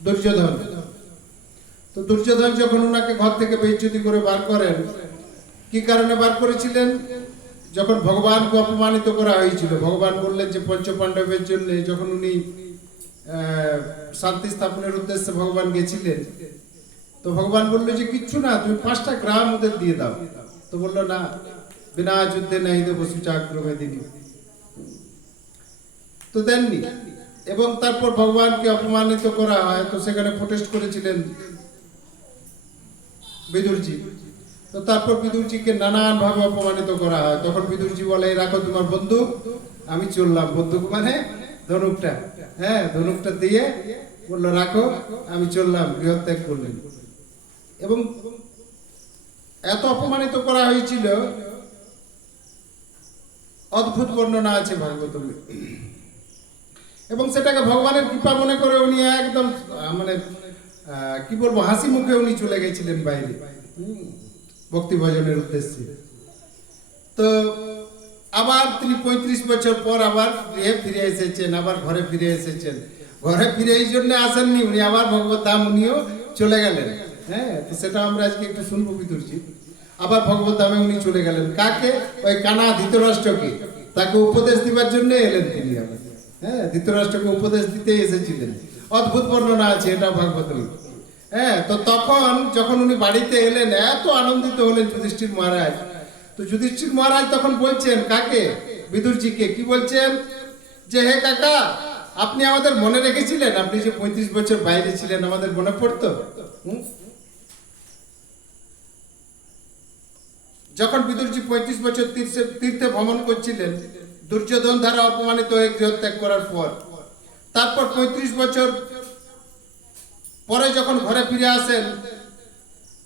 দুর্যোধন। তো দুর্যোধন যখন ওনাকে ঘর থেকে বেইজ্জতি করে বার করেন, কি কারণে বার করেছিলেন? যখন ভগবানকে অপমানিত করা হয়েছিল, ভগবান বললেন যে পঞ্চপাণ্ডবের জন্য যখন উনি শান্তি স্থাপনের উদ্দেশ্যে ভগবান গেছিলেন, তো ভগবান বললো যে কিচ্ছু না, তুমি 5টা গ্রাম ওদের দিয়ে দাও। তো বললো না, বিনা যুদ্ধে নাই দেব সুচাগ্রমে দিনী। তো দেননি, এবং তারপর ভগবানকে অপমানিত করা হয়, তো সেখানে প্রোটেস্ট করেছিলেন বিদুরজি। তো তারপর বিদুরজিকে নানান ভাবে অপমানিত করা হয়। তখন বিদুরজি বলে, রাখো তোমার বন্দুক, আমি চললাম। বন্দুক মানে ধনুকটা, হ্যাঁ, ধনুকটা দিয়ে বললো রাখো, আমি চললাম, গৃহত্যাগ করলেন। এবং এত অপমানিত করা হয়েছিল, অদ্ভুত বর্ণনা আছে ভাগবতমে। এবং সেটাকে ভগবানের কৃপা মনে করে উনি একদম মানে কি বলবো, হাসি মুখে উনি চলে গেছিলেন বাইরে ভক্তি ভজনের উদ্দেশ্যে। তো আবার তিনি 35 বছর পর আবার ফিরে এসেছেন, আবার ঘরে ফিরে এসেছেন। ঘরে ফিরে এই জন্য আসেননি, উনি আবার ভগবত ধাম উনিও চলে গেলেন। হ্যাঁ, তো সেটা আমরা আজকে একটু শুনবো। বিদুরজি আবার ভগবত ধামে উনি চলে গেলেন। কাকে? ওই কানা ধৃতরাষ্ট্রকে, তাকে উপদেশ দিবার জন্য এলেন তিনি আবার। হ্যাঁ, ধৃতরাষ্ট্রকে উপদেশ দিতে এসেছিলেন। অদ্ভুত বর্ণনা আছে এটা ভাগবতমে। হ্যাঁ, তো তখন যখন উনি বাড়িতে এলেন, এত আনন্দিত হলেন যুধিষ্ঠির মহারাজ। তো যুধিষ্ঠির মহারাজ তখন বলছেন কাকে? বিদুরজিকে। কি বলছেন? যে হে কাকা, আপনি আমাদের মনে রেখেছিলেন, আপনি যে 35 বছর বাইরে ছিলেন, আমাদের মনে পড়তো। যখন বিদুরজি 35 বছর তীর্থে ভ্রমণ করছিলেন, দুর্যোধন দ্বারা অপমানিত হয়ে গৃহত্যাগ করার পর, তারপর 35 বছর পরে যখন ঘরে ফিরে আসেন,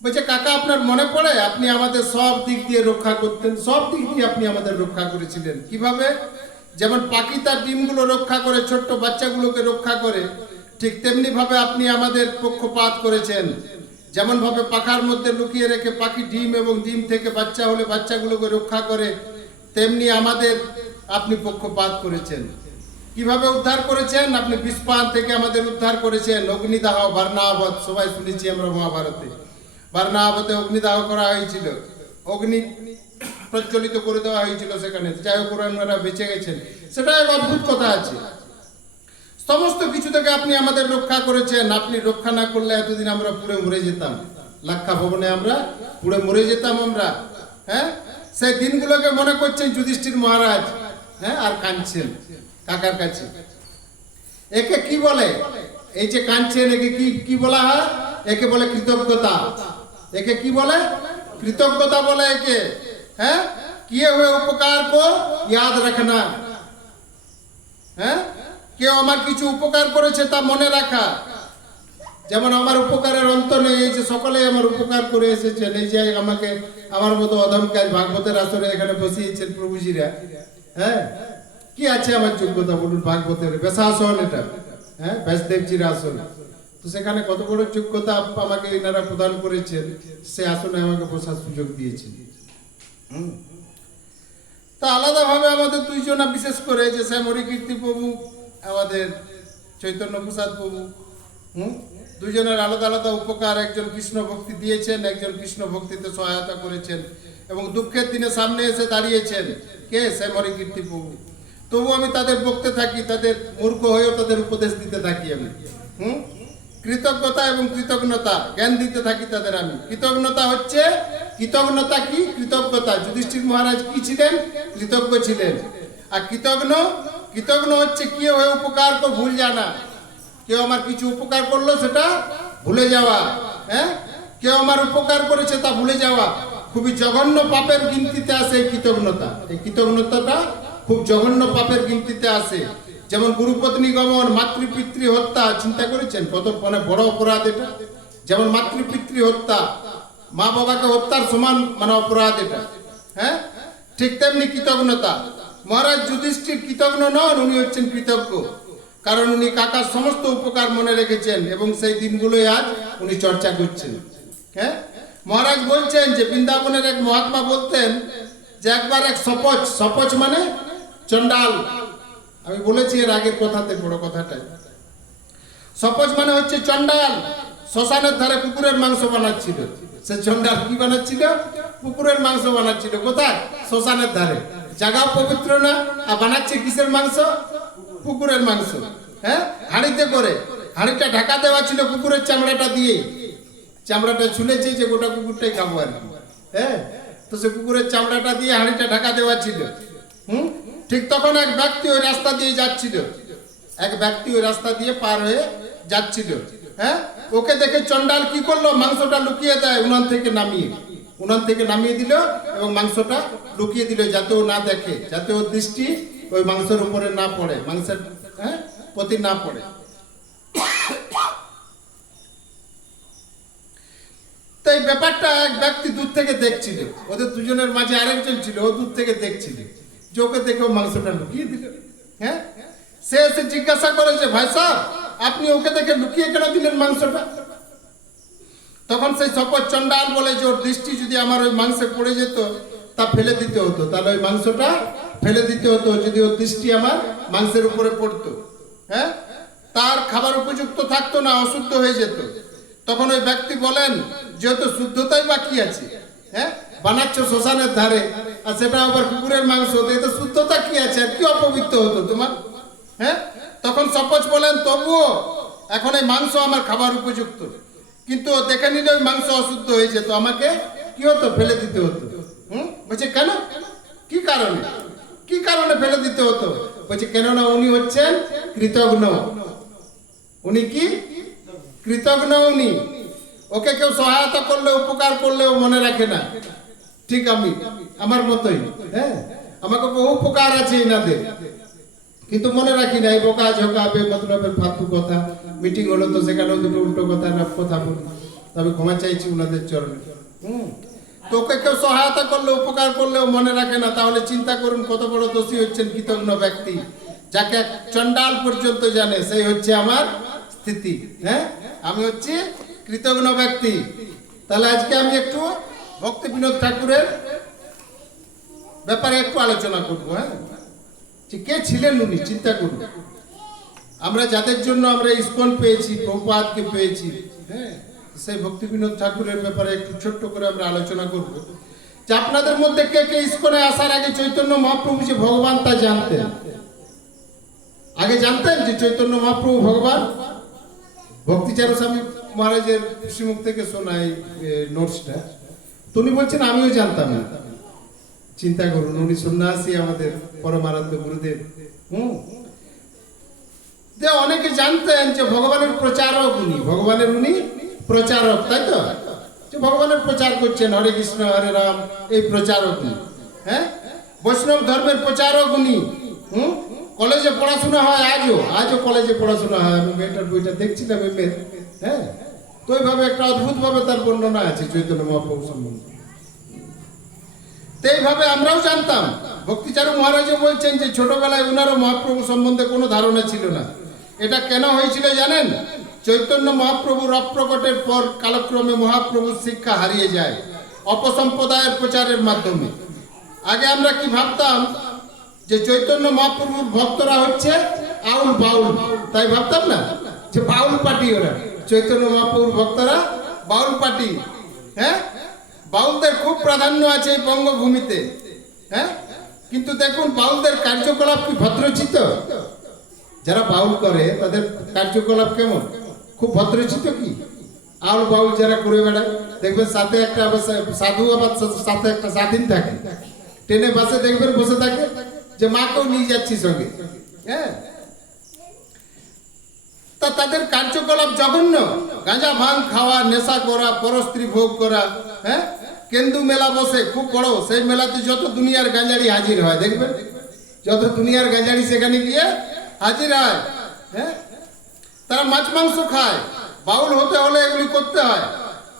বলছে কাকা আপনার মনে পড়ে, আপনি আমাদের সব দিক দিয়ে রক্ষা করতেন, সব দিক দিয়ে আপনি আমাদের রক্ষা করেছিলেন। কিভাবে? যেমন পাখি তার ডিমগুলো রক্ষা করে, ছোট্ট বাচ্চাগুলোকে রক্ষা করে, ঠিক তেমনি ভাবে আপনি আমাদের পক্ষপাত করেছেন। যেমন ভাবে পাখার মধ্যে লুকিয়ে রেখে পাখি ডিম এবং ডিম থেকে বাচ্চা হলে বাচ্চাগুলোকে রক্ষা করে, তেমনি আমাদের আপনি পক্ষপাত করেছেন। কিভাবে উদ্ধার করেছেন? আপনি বিষপান থেকে আমাদের উদ্ধার করেছেন। অগ্নিদাহ, বার্নাবত, সবাই শুনেছি আমরা মহাভারতে। বার্নাবতে অগ্নিদাহ করা হয়েছিল, অগ্নি প্রজ্বলিত করে দেওয়া হয়েছিল সেখানে। যাই হোক, ওনারা বেঁচে গেছেন, সেটা এক অদ্ভুত কথা আছে। সমস্ত কিছু থেকে আপনি আমাদের রক্ষা করেছেন। আপনি রক্ষা না করলে এতদিন আমরা পুড়ে মরে যেতাম, লাক্ষা ভবনে আমরা পুড়ে মরে যেতাম আমরা। হ্যাঁ, সেই দিনগুলোকে মনে করছেন যুধিষ্ঠির মহারাজ। হ্যাঁ, আর কাঁদছেন কাকার কাছে। একে কি বলে? এই যে কাঁদছেন, একে কি বলা হয়? একে বলে কৃতজ্ঞতা। একে কি বলে? কৃতজ্ঞতা বলে একে। হ্যাঁ, কিए हुए উপকার কো याद रखना। হ্যাঁ, কেউ আমার কিছু উপকার করেছে তা মনে রাখা। যেমন আমার উপকারের অন্ত নেই, এই যে সকলে আমার উপকার করে এসেছেন, এই যে আমাকে আমার মতো অধমকাজ ভাগবতের আসরে এখানে বসিয়েছেন প্রভুজিরা। হ্যাঁ, কি আছে আমার যোগ্যতা বলুন? ভাগবতের ব্যাসাসন এটা, হ্যাঁ, ব্যাসদেবজির আসন। তো সেখানে কত বড় যোগ্যতা আমাকে এনারা প্রদান করেছেন, সে আসনে আমাকে বসার সুযোগ দিয়েছেন। তা আলাদাভাবে আমাদের দুইজনা, বিশেষ করে যে শ্যামহরি কীর্তি প্রভু, আমাদের চৈতন্য প্রসাদ প্রভু, দুইজনের আলাদা আলাদা উপকার। একজন কৃষ্ণ ভক্তি দিয়েছেন, একজন কৃষ্ণ ভক্তিতে সহায়তা করেছেন, এবং দুঃখের দিনে সামনে এসে দাঁড়িয়েছেন। কে? শ্যামহরি কীর্তি প্রভু। তবু আমি তাদের বকতে থাকি, তাদের মূর্খ হয়েও তাদের উপদেশ দিতে থাকি আমি। কৃতজ্ঞতা এবং কৃতজ্ঞতা জ্ঞান দিতে থাকি তাদের আমি। কৃতজ্ঞতা হচ্ছে, কৃতজ্ঞতা কি? কৃতজ্ঞতা। যুধিষ্ঠির মহারাজ কি ছিলেন? কৃতজ্ঞ ছিলেন। আর কৃতজ্ঞ হচ্ছে কি হয়ে উপকার কো ভুল জানা। কেউ আমার কিছু উপকার করলো, সেটা ভুলে যাওয়া। হ্যাঁ, কেউ আমার উপকার করেছে তা ভুলে যাওয়া। খুবই জঘন্য পাপের গিনতিতে আসে এই কৃতজ্ঞতা। এই কৃতজ্ঞতাটা খুব জঘন্য পাপের গিনতিতে আসে। যেমন গুরুপত্নী গমন, মাতৃপিতৃ হত্যা। চিন্তা করেছেন কত মানে বড় অপরাধ এটা? যেমন মাতৃপিতৃ হত্যা, মা বাবাকে হত্যার সমান মানে অপরাধ এটা। হ্যাঁ, ঠিক তেমনি কৃতজ্ঞতা। মহারাজ যুধিষ্ঠির কৃতজ্ঞ নন, উনি হচ্ছেন কৃতজ্ঞ। কারণ উনি কাকার সমস্ত উপকার মনে রেখেছেন, এবং সেই দিনগুলোই আজ উনি চর্চা করছেন। হ্যাঁ, মহারাজ বলছেন যে বৃন্দাবনের এক মহাত্মা বলতেন যে একবার এক সপচ মানে চন্ডাল, আমি বলেছি এর আগের কথাতে, বড় কথাটাই। সপোজ মানে হচ্ছে চন্ডাল শ্মশানের ধারে কুকুরের মাংস বানাচ্ছিল। সে চন্ডাল কি বানাচ্ছিল? কুকুরের মাংস বানাচ্ছিল। কোথায়? শ্মশানের ধারে। জায়গাও পবিত্র না, আর বানাচ্ছে কিসের মাংস? কুকুরের মাংস। হ্যাঁ, হাঁড়িতে করে। হাঁড়িটা ঢাকা দেওয়া ছিল কুকুরের চামড়াটা দিয়ে। চামড়াটা ছুলেছে যে গোটা কুকুরটাই খাবো আর কি। হ্যাঁ, তো সে কুকুরের চামড়াটা দিয়ে হাঁড়িটা ঢাকা দেওয়া ছিল। ঠিক তখন এক ব্যক্তি ওই রাস্তা দিয়ে যাচ্ছিল। এক ব্যক্তি ওই রাস্তা দিয়ে পার হয়ে যাচ্ছিল। হ্যাঁ, ওকে দেখে চন্ডাল কি করলো? মাংসটা লুকিয়ে দেয় উনান থেকে নামিয়ে। উনান থেকে নামিয়ে দিল এবং মাংসটা লুকিয়ে দিল, যাতে ও না দেখে, যাতে ওর দৃষ্টি ওই মাংসের উপরে না পড়ে, মাংসের প্রতি না পড়ে। তো এই ব্যাপারটা এক ব্যক্তি দূর থেকে দেখছিল। ওদের দুজনের মাঝে আরেকজন ছিল, ও দূর থেকে দেখছিল যে ওকে দেখে ও মাংসটা লুকিয়ে দিল। হ্যাঁ, সে এসে জিজ্ঞাসা করেছে, ভাই সাহেব আপনি ওকে দেখে লুকিয়ে কেন দিলেন মাংসটা? তখন সেই সপোজ চন্ডাল বলে যে ওর দৃষ্টি যদি আমার ওই মাংসে পড়ে যেত তা ফেলে দিতে হতো, তাহলে ওই মাংসটা ফেলে দিতে হতো যদি ওর দৃষ্টি আমার মাংসের উপরে পড়তো। হ্যাঁ, তার খাবার উপযুক্ত থাকতো না, অশুদ্ধ হয়ে যেত। তখন ওই ব্যক্তি বলেন, যেহেতু শুদ্ধতাই বাকি আছে, হ্যাঁ, বানাচ্ছ শ্মশানের ধারে, আর সেটা আবার কুকুরের মাংস, এতে শুদ্ধতা কি আছে, আর কি অপবিত্র হতো তোমার? হ্যাঁ, তখন সপোজ বলেন, তবুও এখন এই মাংস আমার খাবার উপযুক্ত, কিন্তু দেখে নিলে ওই মাংস অশুদ্ধ হয়ে যেত, আমাকে কি হতো? ফেলে দিতে হতো। বলছে কেন? কি কারণে? কি কারণে ফেলে দিতে হতো? বলছে কেননা উনি হচ্ছেন কৃতজ্ঞ। উনি কি? কৃতজ্ঞ উনি। ওকে কেউ সহায়তা করলে, উপকার করলে ও মনে রাখে না। ঠিক আমি আমার মতোই। হ্যাঁ, আমাকে বহু উপকার আছে এনাদের, কিন্তু মনে রাখি না। এই বোকা ঝোকা মতলবের ফালতু কথা। মিটিং হলো তো সেখানেও দুটো উল্টো কথা বলি, তবে ক্ষমা চাইছি ওনাদের চরণে। তোকে কেউ সহায়তা করলে, উপকার করলেও মনে রাখে না, তাহলে চিন্তা করুন কত বড় দোষী হচ্ছেন কৃতজ্ঞ ব্যক্তি, যাকে চন্ডাল পর্যন্ত জানে সেই হচ্ছে আমার স্থিতি। হ্যাঁ, আমি হচ্ছি কৃতজ্ঞ ব্যক্তি। তাহলে আজকে আমি একটু ভক্তি বিনোদ ঠাকুরের ব্যাপারে একটু আলোচনা করবো। হ্যাঁ, কে ছিলেন উনি? চিন্তা করুন। আমরা যাদের জন্য আমরা ইস্কন পেয়েছি, প্রভুপাদকে পেয়েছি, হ্যাঁ, সেই ভক্তি বিনোদ ঠাকুরের ব্যাপারে একটু ছোট্ট করে আমরা আলোচনা করব। যে আপনাদের মধ্যে কে কে ইস্কনে আসার আগে চৈতন্য মহাপ্রভু যে ভগবান তা জানতেন? আগে জানতেন যে চৈতন্য মহাপ্রভু ভগবান? ভক্তিচারু স্বামী মহারাজের শ্রীমুখ থেকে শোনা এই নোটসটা, উনি বলছেন আমিও জানতাম না। চিন্তা করুন, উনি সন্ন্যাসী, আমাদের পরমারাধ্য গুরুদেব। অনেকে জানতেন যে ভগবানের প্রচারক উনি, ভগবানের উনি প্রচারক, তাই তো? যে ভগবানের প্রচার করছেন, হরে কৃষ্ণ হরে রাম, এই প্রচারক উনি। হ্যাঁ, বৈষ্ণব ধর্মের প্রচারক উনি। কলেজে পড়াশোনা হয়, আজও কলেজে পড়াশোনা হয়। আমি মেয়েটার বইটা দেখছিলাম এমএর। হ্যাঁ, তো এইভাবে একটা অদ্ভুত ভাবে তার বর্ণনা আছে চৈতন্য মহাপ্রভু সম্বন্ধে। তো এইভাবে আমরাও জানতাম। ভক্তিচারু মহারাজও বলছেন যে ছোটবেলায় ওনারও মহাপ্রভু সম্বন্ধে কোনো ধারণা ছিল না। এটা কেন হয়েছিল জানেন? চৈতন্য মহাপ্রভুর অপ্রকটের পর কালক্রমে মহাপ্রভুর শিক্ষা হারিয়ে যায় অপসম্প্রদায়ের প্রচারের মাধ্যমে। আগে আমরা কি ভাবতাম? যে চৈতন্য মহাপ্রভুর ভক্তরা হচ্ছে আউল বাউল, তাই ভাবতাম না যে বাউল পার্টি ওরা। চৈতন্য মহাপ্রভুর ভক্তরা বাউল পার্টি। হ্যাঁ, বাউলদের খুব প্রাধান্য আছে এই বঙ্গভূমিতে। হ্যাঁ, কিন্তু দেখুন বাউলদের কার্যকলাপ কি ভদ্রচিত? যারা বাউল করে তাদের কার্যকলাপ কেমন? খুব ভদ্রচিত কি? আউল বাউল যারা করে বেড়ায়, দেখবেন সাথে একটা সাধু, আবার সাথে একটা স্বাধীন থাকে। ট্রেনে বাসে দেখবেন বসে থাকে যে মাকেও নিয়ে যাচ্ছি সঙ্গে। হ্যাঁ, তা তাদের কার্যকলাপ জঘন্য। গাঁজা ভাঙ খাওয়া, নেশা করা, পরস্ত্রী ভোগ করা। হ্যাঁ, কেন্দু মেলা বসে খুব বড়, সেই মেলাতে যত দুনিয়ার গাঁজাড়ি হাজির হয়, দেখবেন যত দুনিয়ার গাঁজাড়ি সেখানে গিয়ে হাজির হয়। হ্যাঁ, তারা মাছ মাংস খায়। বাউল হতে হলে এগুলি করতে হয়,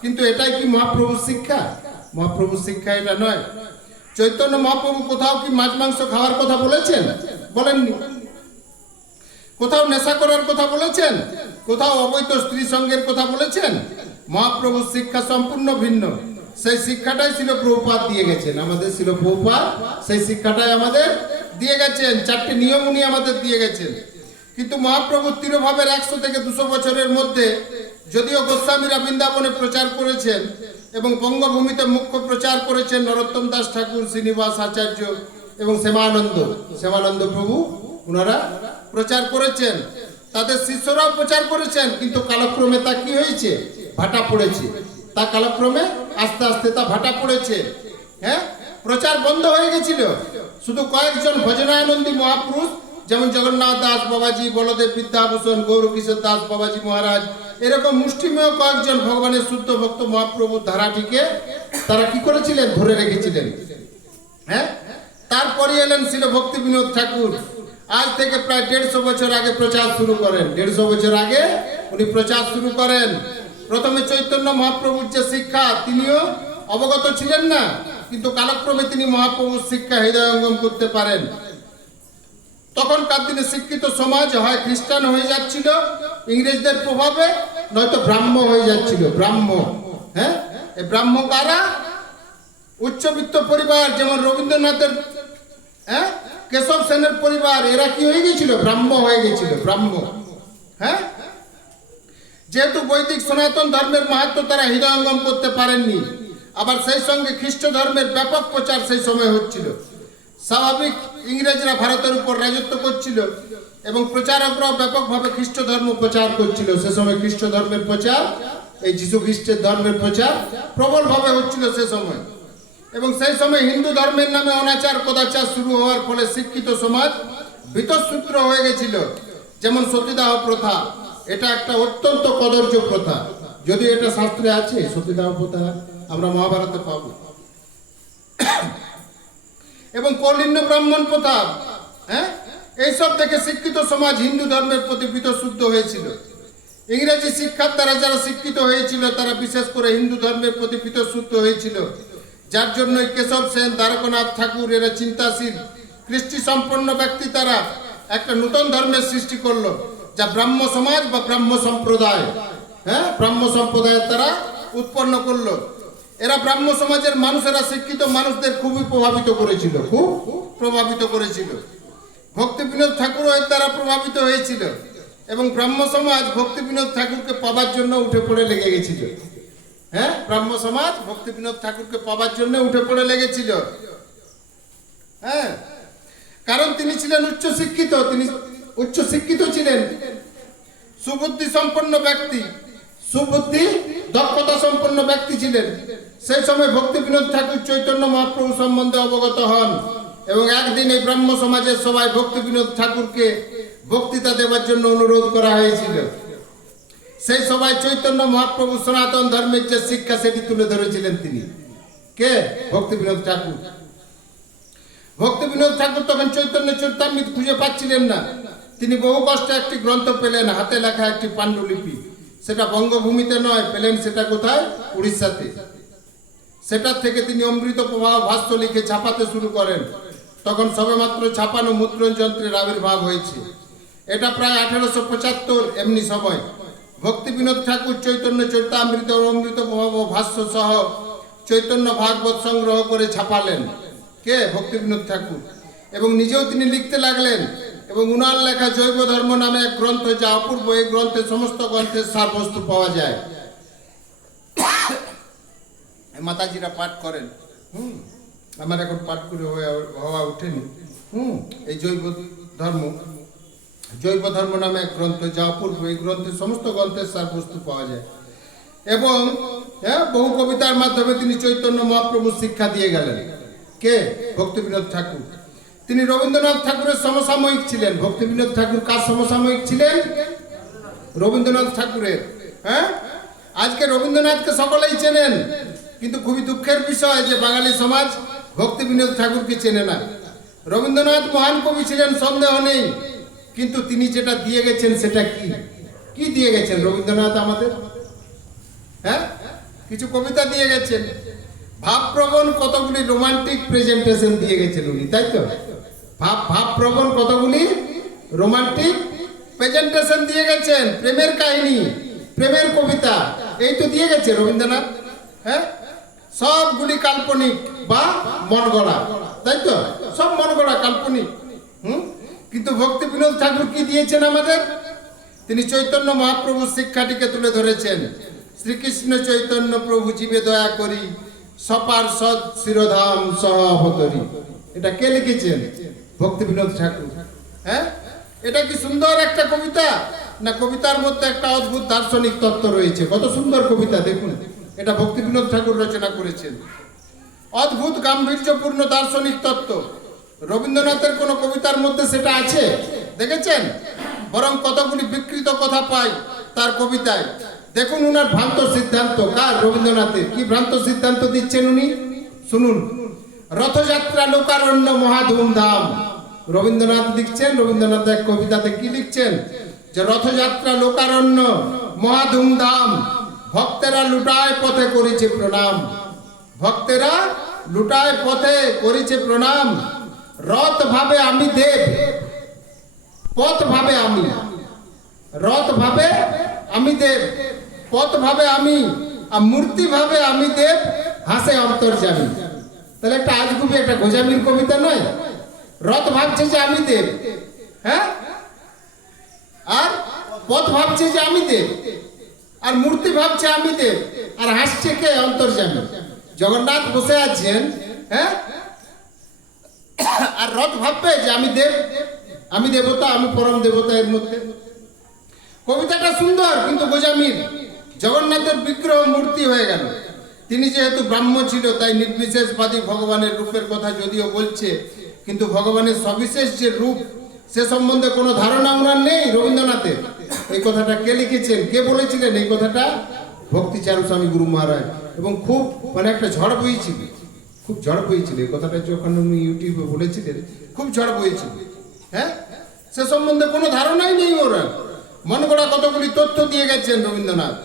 কিন্তু এটাই কি মহাপ্রভুর শিক্ষা? মহাপ্রভুর শিক্ষা এটা নয়। চৈতন্য মহাপ্রভু কোথাও কি মাছ মাংস খাওয়ার কথা বলেছেন? বলেননি। কোথাও নেশা করার কথা বলেছেন? কোথাও অবৈধ স্ত্রী সঙ্গের কথা বলেছেন? মহাপ্রভুর শিক্ষা সম্পূর্ণ ভিন্ন। সেই শিক্ষাটাই ছিল প্রভুপাদ দিয়ে গেছেন, আমাদের ছিল প্রভুপাদ, সেই শিক্ষাটাই আমাদের দিয়ে গেছেন, 4টি নিয়ম উনি আমাদের দিয়ে গেছেন। কিন্তু মহাপ্রভু তিরোভাবের 100 থেকে 200 বছরের মধ্যে যদিও গোস্বামীরা বৃন্দাবনে প্রচার করেছেন এবং বঙ্গভূমিতে মুখ্য প্রচার করেছেন নরোত্তম দাস ঠাকুর, শ্রীনিবাস আচার্য এবং শ্যামানন্দ প্রভু, ওনারা প্রচার করেছেন, তাদের শিষ্যরাও প্রচার করেছেন, কিন্তু কালক্রমে তা কি হয়েছে? ভাটা পড়েছে। তা কালক্রমে আস্তে আস্তে তা ভাটা পড়েছে। হ্যাঁ, প্রচার বন্ধ হয়ে গেছিল। শুধু কয়েকজন ভজনানন্দী মহাপুরুষ যেমন জগন্নাথ দাস বাবাজি, বলদেব বিদ্যাভূষণ, গৌরকিশোর দাস বাবাজি মহারাজ, এরকম মুষ্টিমেয় কয়েকজন ভগবানের শুদ্ধ ভক্ত মহাপ্রভুর ধারাটিকে তারা কি করেছিলেন? ধরে রেখেছিলেন। হ্যাঁ, তারপরে এলেন শিল ভক্তি বিনোদ ঠাকুর। আজ থেকে প্রায় 150 বছর আগে প্রচার শুরু করেন। 150 বছর আগে উনি প্রচার শুরু করেন। প্রথমে চৈতন্য মহাপ্রভুর যে শিক্ষা তিনিও অবগত ছিলেন না, কিন্তু কালক্রমে তিনি মহাপ্রভুর শিক্ষা হৃদয়ঙ্গম করতে পারেন। তখনকার দিনে শিক্ষিত সমাজ হয় খ্রিস্টান হয়ে যাচ্ছিল ইংরেজদের প্রভাবে, নয়তো ব্রাহ্ম হয়ে যাচ্ছিল। ব্রাহ্ম, হ্যাঁ, এই ব্রাহ্ম কারা? উচ্চবিত্ত পরিবার, যেমন রবীন্দ্রনাথের, হ্যাঁ, কেশব সেনের পরিবার, এরা কি হয়ে গেছিল? ব্রাহ্ম হয়ে গেছিল। ব্রাহ্ম, হ্যাঁ, যেহেতু বৈদিক সনাতন ধর্মের মাহাত্ম তারা হৃদয়ঙ্গম করতে পারেননি, আবার সেই সঙ্গে খ্রিস্ট ধর্মের ব্যাপক প্রচার সেই সময় হচ্ছিল। স্বাভাবিক ইংরেজরা ভারতের উপর রাজত্ব করছিল এবং প্রচারকরাও ব্যাপকভাবে খ্রিস্ট ধর্ম প্রচার করছিল। সে সময় খ্রিস্ট ধর্মের প্রচার, এই যীশু খ্রিস্টের ধর্মের প্রচার প্রবলভাবে হচ্ছিল সে সময়। এবং সেই সময় হিন্দু ধর্মের নামে অনাচার কদাচার শুরু হওয়ার ফলে শিক্ষিত সমাজ বীতসূত্র হয়ে গেছিল। যেমন সতীদাহ প্রথা, এটা একটা অত্যন্ত কদর্য প্রথা, যদি এটা শাস্ত্রে আছে। সতীদাহ প্রথা আমরা মহাভারতে পাবো। এবং কৌলিন্য ব্রাহ্মণ প্রথা, হ্যাঁ, এইসব থেকে শিক্ষিত সমাজ হিন্দু ধর্মের প্রতি বীতশুদ্ধ হয়েছিল। ইংরেজি শিক্ষার দ্বারা যারা শিক্ষিত হয়েছিল তারা বিশেষ করে হিন্দু ধর্মের প্রতি বীতশুদ্ধ হয়েছিল, যার জন্য কেশব সেন, দ্বারকানাথ ঠাকুর এরা চিন্তাশীল কৃষ্টি সম্পন্ন ব্যক্তি, তারা একটা নতুন ধর্মের সৃষ্টি করলো, যা ব্রাহ্ম সমাজ বা ব্রাহ্ম সম্প্রদায়, হ্যাঁ, ব্রাহ্ম সম্প্রদায়ের তারা উৎপন্ন করলো। এরা ব্রাহ্ম সমাজের মানুষেরা শিক্ষিত মানুষদের খুবই প্রভাবিত করেছিল, খুব প্রভাবিত করেছিল। ভক্তি বিনোদ ঠাকুরও এর দ্বারা প্রভাবিত হয়েছিল এবং ব্রাহ্ম সমাজ ভক্তি বিনোদ ঠাকুরকে পাবার জন্য উঠে পড়ে লেগে গেছিল। হ্যাঁ, ব্রাহ্ম সমাজ ভক্তি বিনোদ ঠাকুরকে পাবার জন্য উঠে পড়ে লেগেছিল। হ্যাঁ, কারণ তিনি ছিলেন উচ্চ শিক্ষিত, তিনি উচ্চ শিক্ষিত ছিলেন, সুবুদ্ধি সম্পন্ন ব্যক্তি, সুবুদ্ধি দক্ষতা সম্পন্ন ব্যক্তি ছিলেন। সেই সময় ভক্তি বিনোদ ঠাকুর চৈতন্য মহাপ্রভু সম্বন্ধে অবগত হন এবং একদিন এই ব্রাহ্ম সমাজের সবাই ভক্তি বিনোদ ঠাকুরকে বক্তৃতা দেওয়ার জন্য অনুরোধ করা হয়েছিল। সেই সবাই চৈতন্য মহাপ্রভু সনাতন ধর্মের যে শিক্ষা সেটি তুলে ধরেছিলেন। তিনি কে? ভক্তি বিনোদ ঠাকুর। ভক্তি বিনোদ ঠাকুর তখন চৈতন্য চরিতামৃত খুঁজে পাচ্ছিলেন না। তিনি বহু কষ্টে একটি গ্রন্থ পেলেন, হাতে লেখা একটি পাণ্ডুলিপি। সেটা বঙ্গভূমিতে নয়, পেলেন সেটা কোথায়? উড়িষ্যাতে। সেটার থেকে তিনি অমৃত প্রবাহ ভাষ্য লিখে ছাপাতে শুরু করেন। তখন সবেমাত্র ছাপানো মুদ্রণ যন্ত্রের আবির্ভাব হয়েছে। এটা প্রায় 1875 এমনি সময় ভক্তি বিনোদ ঠাকুর চৈতন্য চরিতামৃত ও অমৃত প্রভাব ভাষ্য সহ চৈতন্য ভাগবত সংগ্রহ করে ছাপালেন। কে? ভক্তি বিনোদ ঠাকুর। এবং নিজেও তিনি লিখতে লাগলেন এবং উনার লেখা জৈব ধর্ম নামে এক গ্রন্থ, যা অপূর্ব। এই গ্রন্থে সমস্ত গ্রন্থের সারবস্তু পাওয়া যায়। মাতাজিরা পাঠ করেন, আমার এখন পাঠ করে হওয়া ওঠেনি। এই জৈব ধর্ম নামে এক গ্রন্থ, যা অপূর্ব। এই গ্রন্থে সমস্ত গ্রন্থের সারবস্তু পাওয়া যায়। এবং বহু কবিতার মাধ্যমে তিনি চৈতন্য মহাপ্রভুর শিক্ষা দিয়ে গেলেন। কে? ভক্তি বিনোদ ঠাকুর। তিনি রবীন্দ্রনাথ ঠাকুরের সমসাময়িক ছিলেন। ভক্তি বিনোদ ঠাকুর কার সমসাময়িক ছিলেন? রবীন্দ্রনাথ ঠাকুরের। হ্যাঁ, আজকে রবীন্দ্রনাথকে সকলেই চেনেন, কিন্তু খুবই দুঃখের বিষয় যে বাঙালি সমাজ ভক্তি বিনোদ ঠাকুরকে চেনে না। রবীন্দ্রনাথ মহান কবি ছিলেন, সন্দেহ নেই, কিন্তু তিনি যেটা দিয়ে গেছেন সেটা কি দিয়ে গেছেন রবীন্দ্রনাথ আমাদের? হ্যাঁ, কিছু কবিতা দিয়ে গেছেন, ভাবপ্রবণ কতগুলি রোমান্টিক প্রেজেন্টেশন দিয়ে গেছেন উনি, তাই তো? ভাবপ্রবণ কতগুলি রোমান্টিক প্রেজেন্টেশন দিয়ে গেছেন, প্রেমের কাহিনী, প্রেমের কবিতা, এই তো দিয়ে গেছে রবীন্দ্রনাথ। হ্যাঁ, সবগুলি কাল্পনিক বা মন গড়া, তাই তো? সব মন গড়া, কাল্পনিক। কিন্তু ভক্তি বিনোদ ঠাকুর কি দিয়েছেন আমাদের? তিনি চৈতন্য মহাপ্রভুর শিক্ষাটিকে তুলে ধরেছেন। শ্রীকৃষ্ণ চৈতন্য প্রভু জীবে দয়া করি, সপার সৎ শিরোধাম সহবতরি। এটা কে লিখেছেন? ভক্তি বিনোদ ঠাকুর। হ্যাঁ, এটা কি সুন্দর একটা কবিতা? না কবিতার মধ্যে একটা অদ্ভুত দার্শনিক তত্ত্ব রয়েছে। কত সুন্দর কবিতা দেখুন, এটা ভক্তি বিনোদ ঠাকুর রচনা করেছেন। অদ্ভুত গাম্ভীর্যপূর্ণ দার্শনিক তত্ত্ব। রবীন্দ্রনাথের কোন কবিতার মধ্যে সেটা আছে দেখেছেন? বরং কতগুলি বিকৃত কথা পাই তার কবিতায়। দেখুন উনার ভ্রান্ত সিদ্ধান্ত। কার? রবীন্দ্রনাথের। কি ভ্রান্ত সিদ্ধান্ত দিচ্ছেন উনি? শুনুন। রথযাত্রা লোকারণ্য মহা ধুমধাম। রবীন্দ্রনাথ লিখছেন, রবীন্দ্রনাথ এক কবিতাতে কি লিখছেন? যে রথযাত্রা লোকারণ্য মহা ধুমধাম, ভক্তেরা লুটায় পথে করেছে প্রণাম। ভক্তেরা লুটায় পথে করেছে প্রণাম। রথ ভাবে আমি দেব, পথ ভাবে আমি। রথ ভাবে আমি দেব, পথ ভাবে আমি, আর মূর্তি ভাবে আমি দেব, হাসে অন্তর্যামী। তাহলে একটা আজগুবি, একটা গোজামির কবিতা নয়? রথ ভাবছে যে আমি দেব, হ্যাঁ, আর পথ ভাবছে যে আমি দেব, আর মূর্তি ভাবছে আমি দেব, আর হাসছে কে? অন্তর্যামী। জগন্নাথ বসে আছেন, হ্যাঁ, আর রথ ভাববে যে আমি দেব, আমি দেবতা, আমি পরম দেবতা। এর মধ্যে কবিতাটা সুন্দর কিন্তু গোজামির। জগন্নাথের বিগ্রহ মূর্তি হয়ে গেল। তিনি যেহেতু ব্রাহ্ম ছিল তাই নির্বিশেষবাদী ভগবানের রূপের কথা যদিও বলছে, কিন্তু ভগবানের সবিশেষ যে রূপ সে সম্বন্ধে কোনো ধারণা ওনার নেই রবীন্দ্রনাথের। এই কথাটা কে লিখেছেন, কে বলেছিলেন এই কথাটা? ভক্তিচারু স্বামী গুরু মহারাজ। এবং খুব মানে একটা ঝড় বইছিল, খুব ঝড় বইছিল এই কথাটা যখন উনি ইউটিউবে বলেছিলেন, খুব ঝড় বইছিল। হ্যাঁ, সে সম্বন্ধে কোনো ধারণাই নেই ওরা। মন গড়া কতগুলি তথ্য দিয়ে গেছেন রবীন্দ্রনাথ।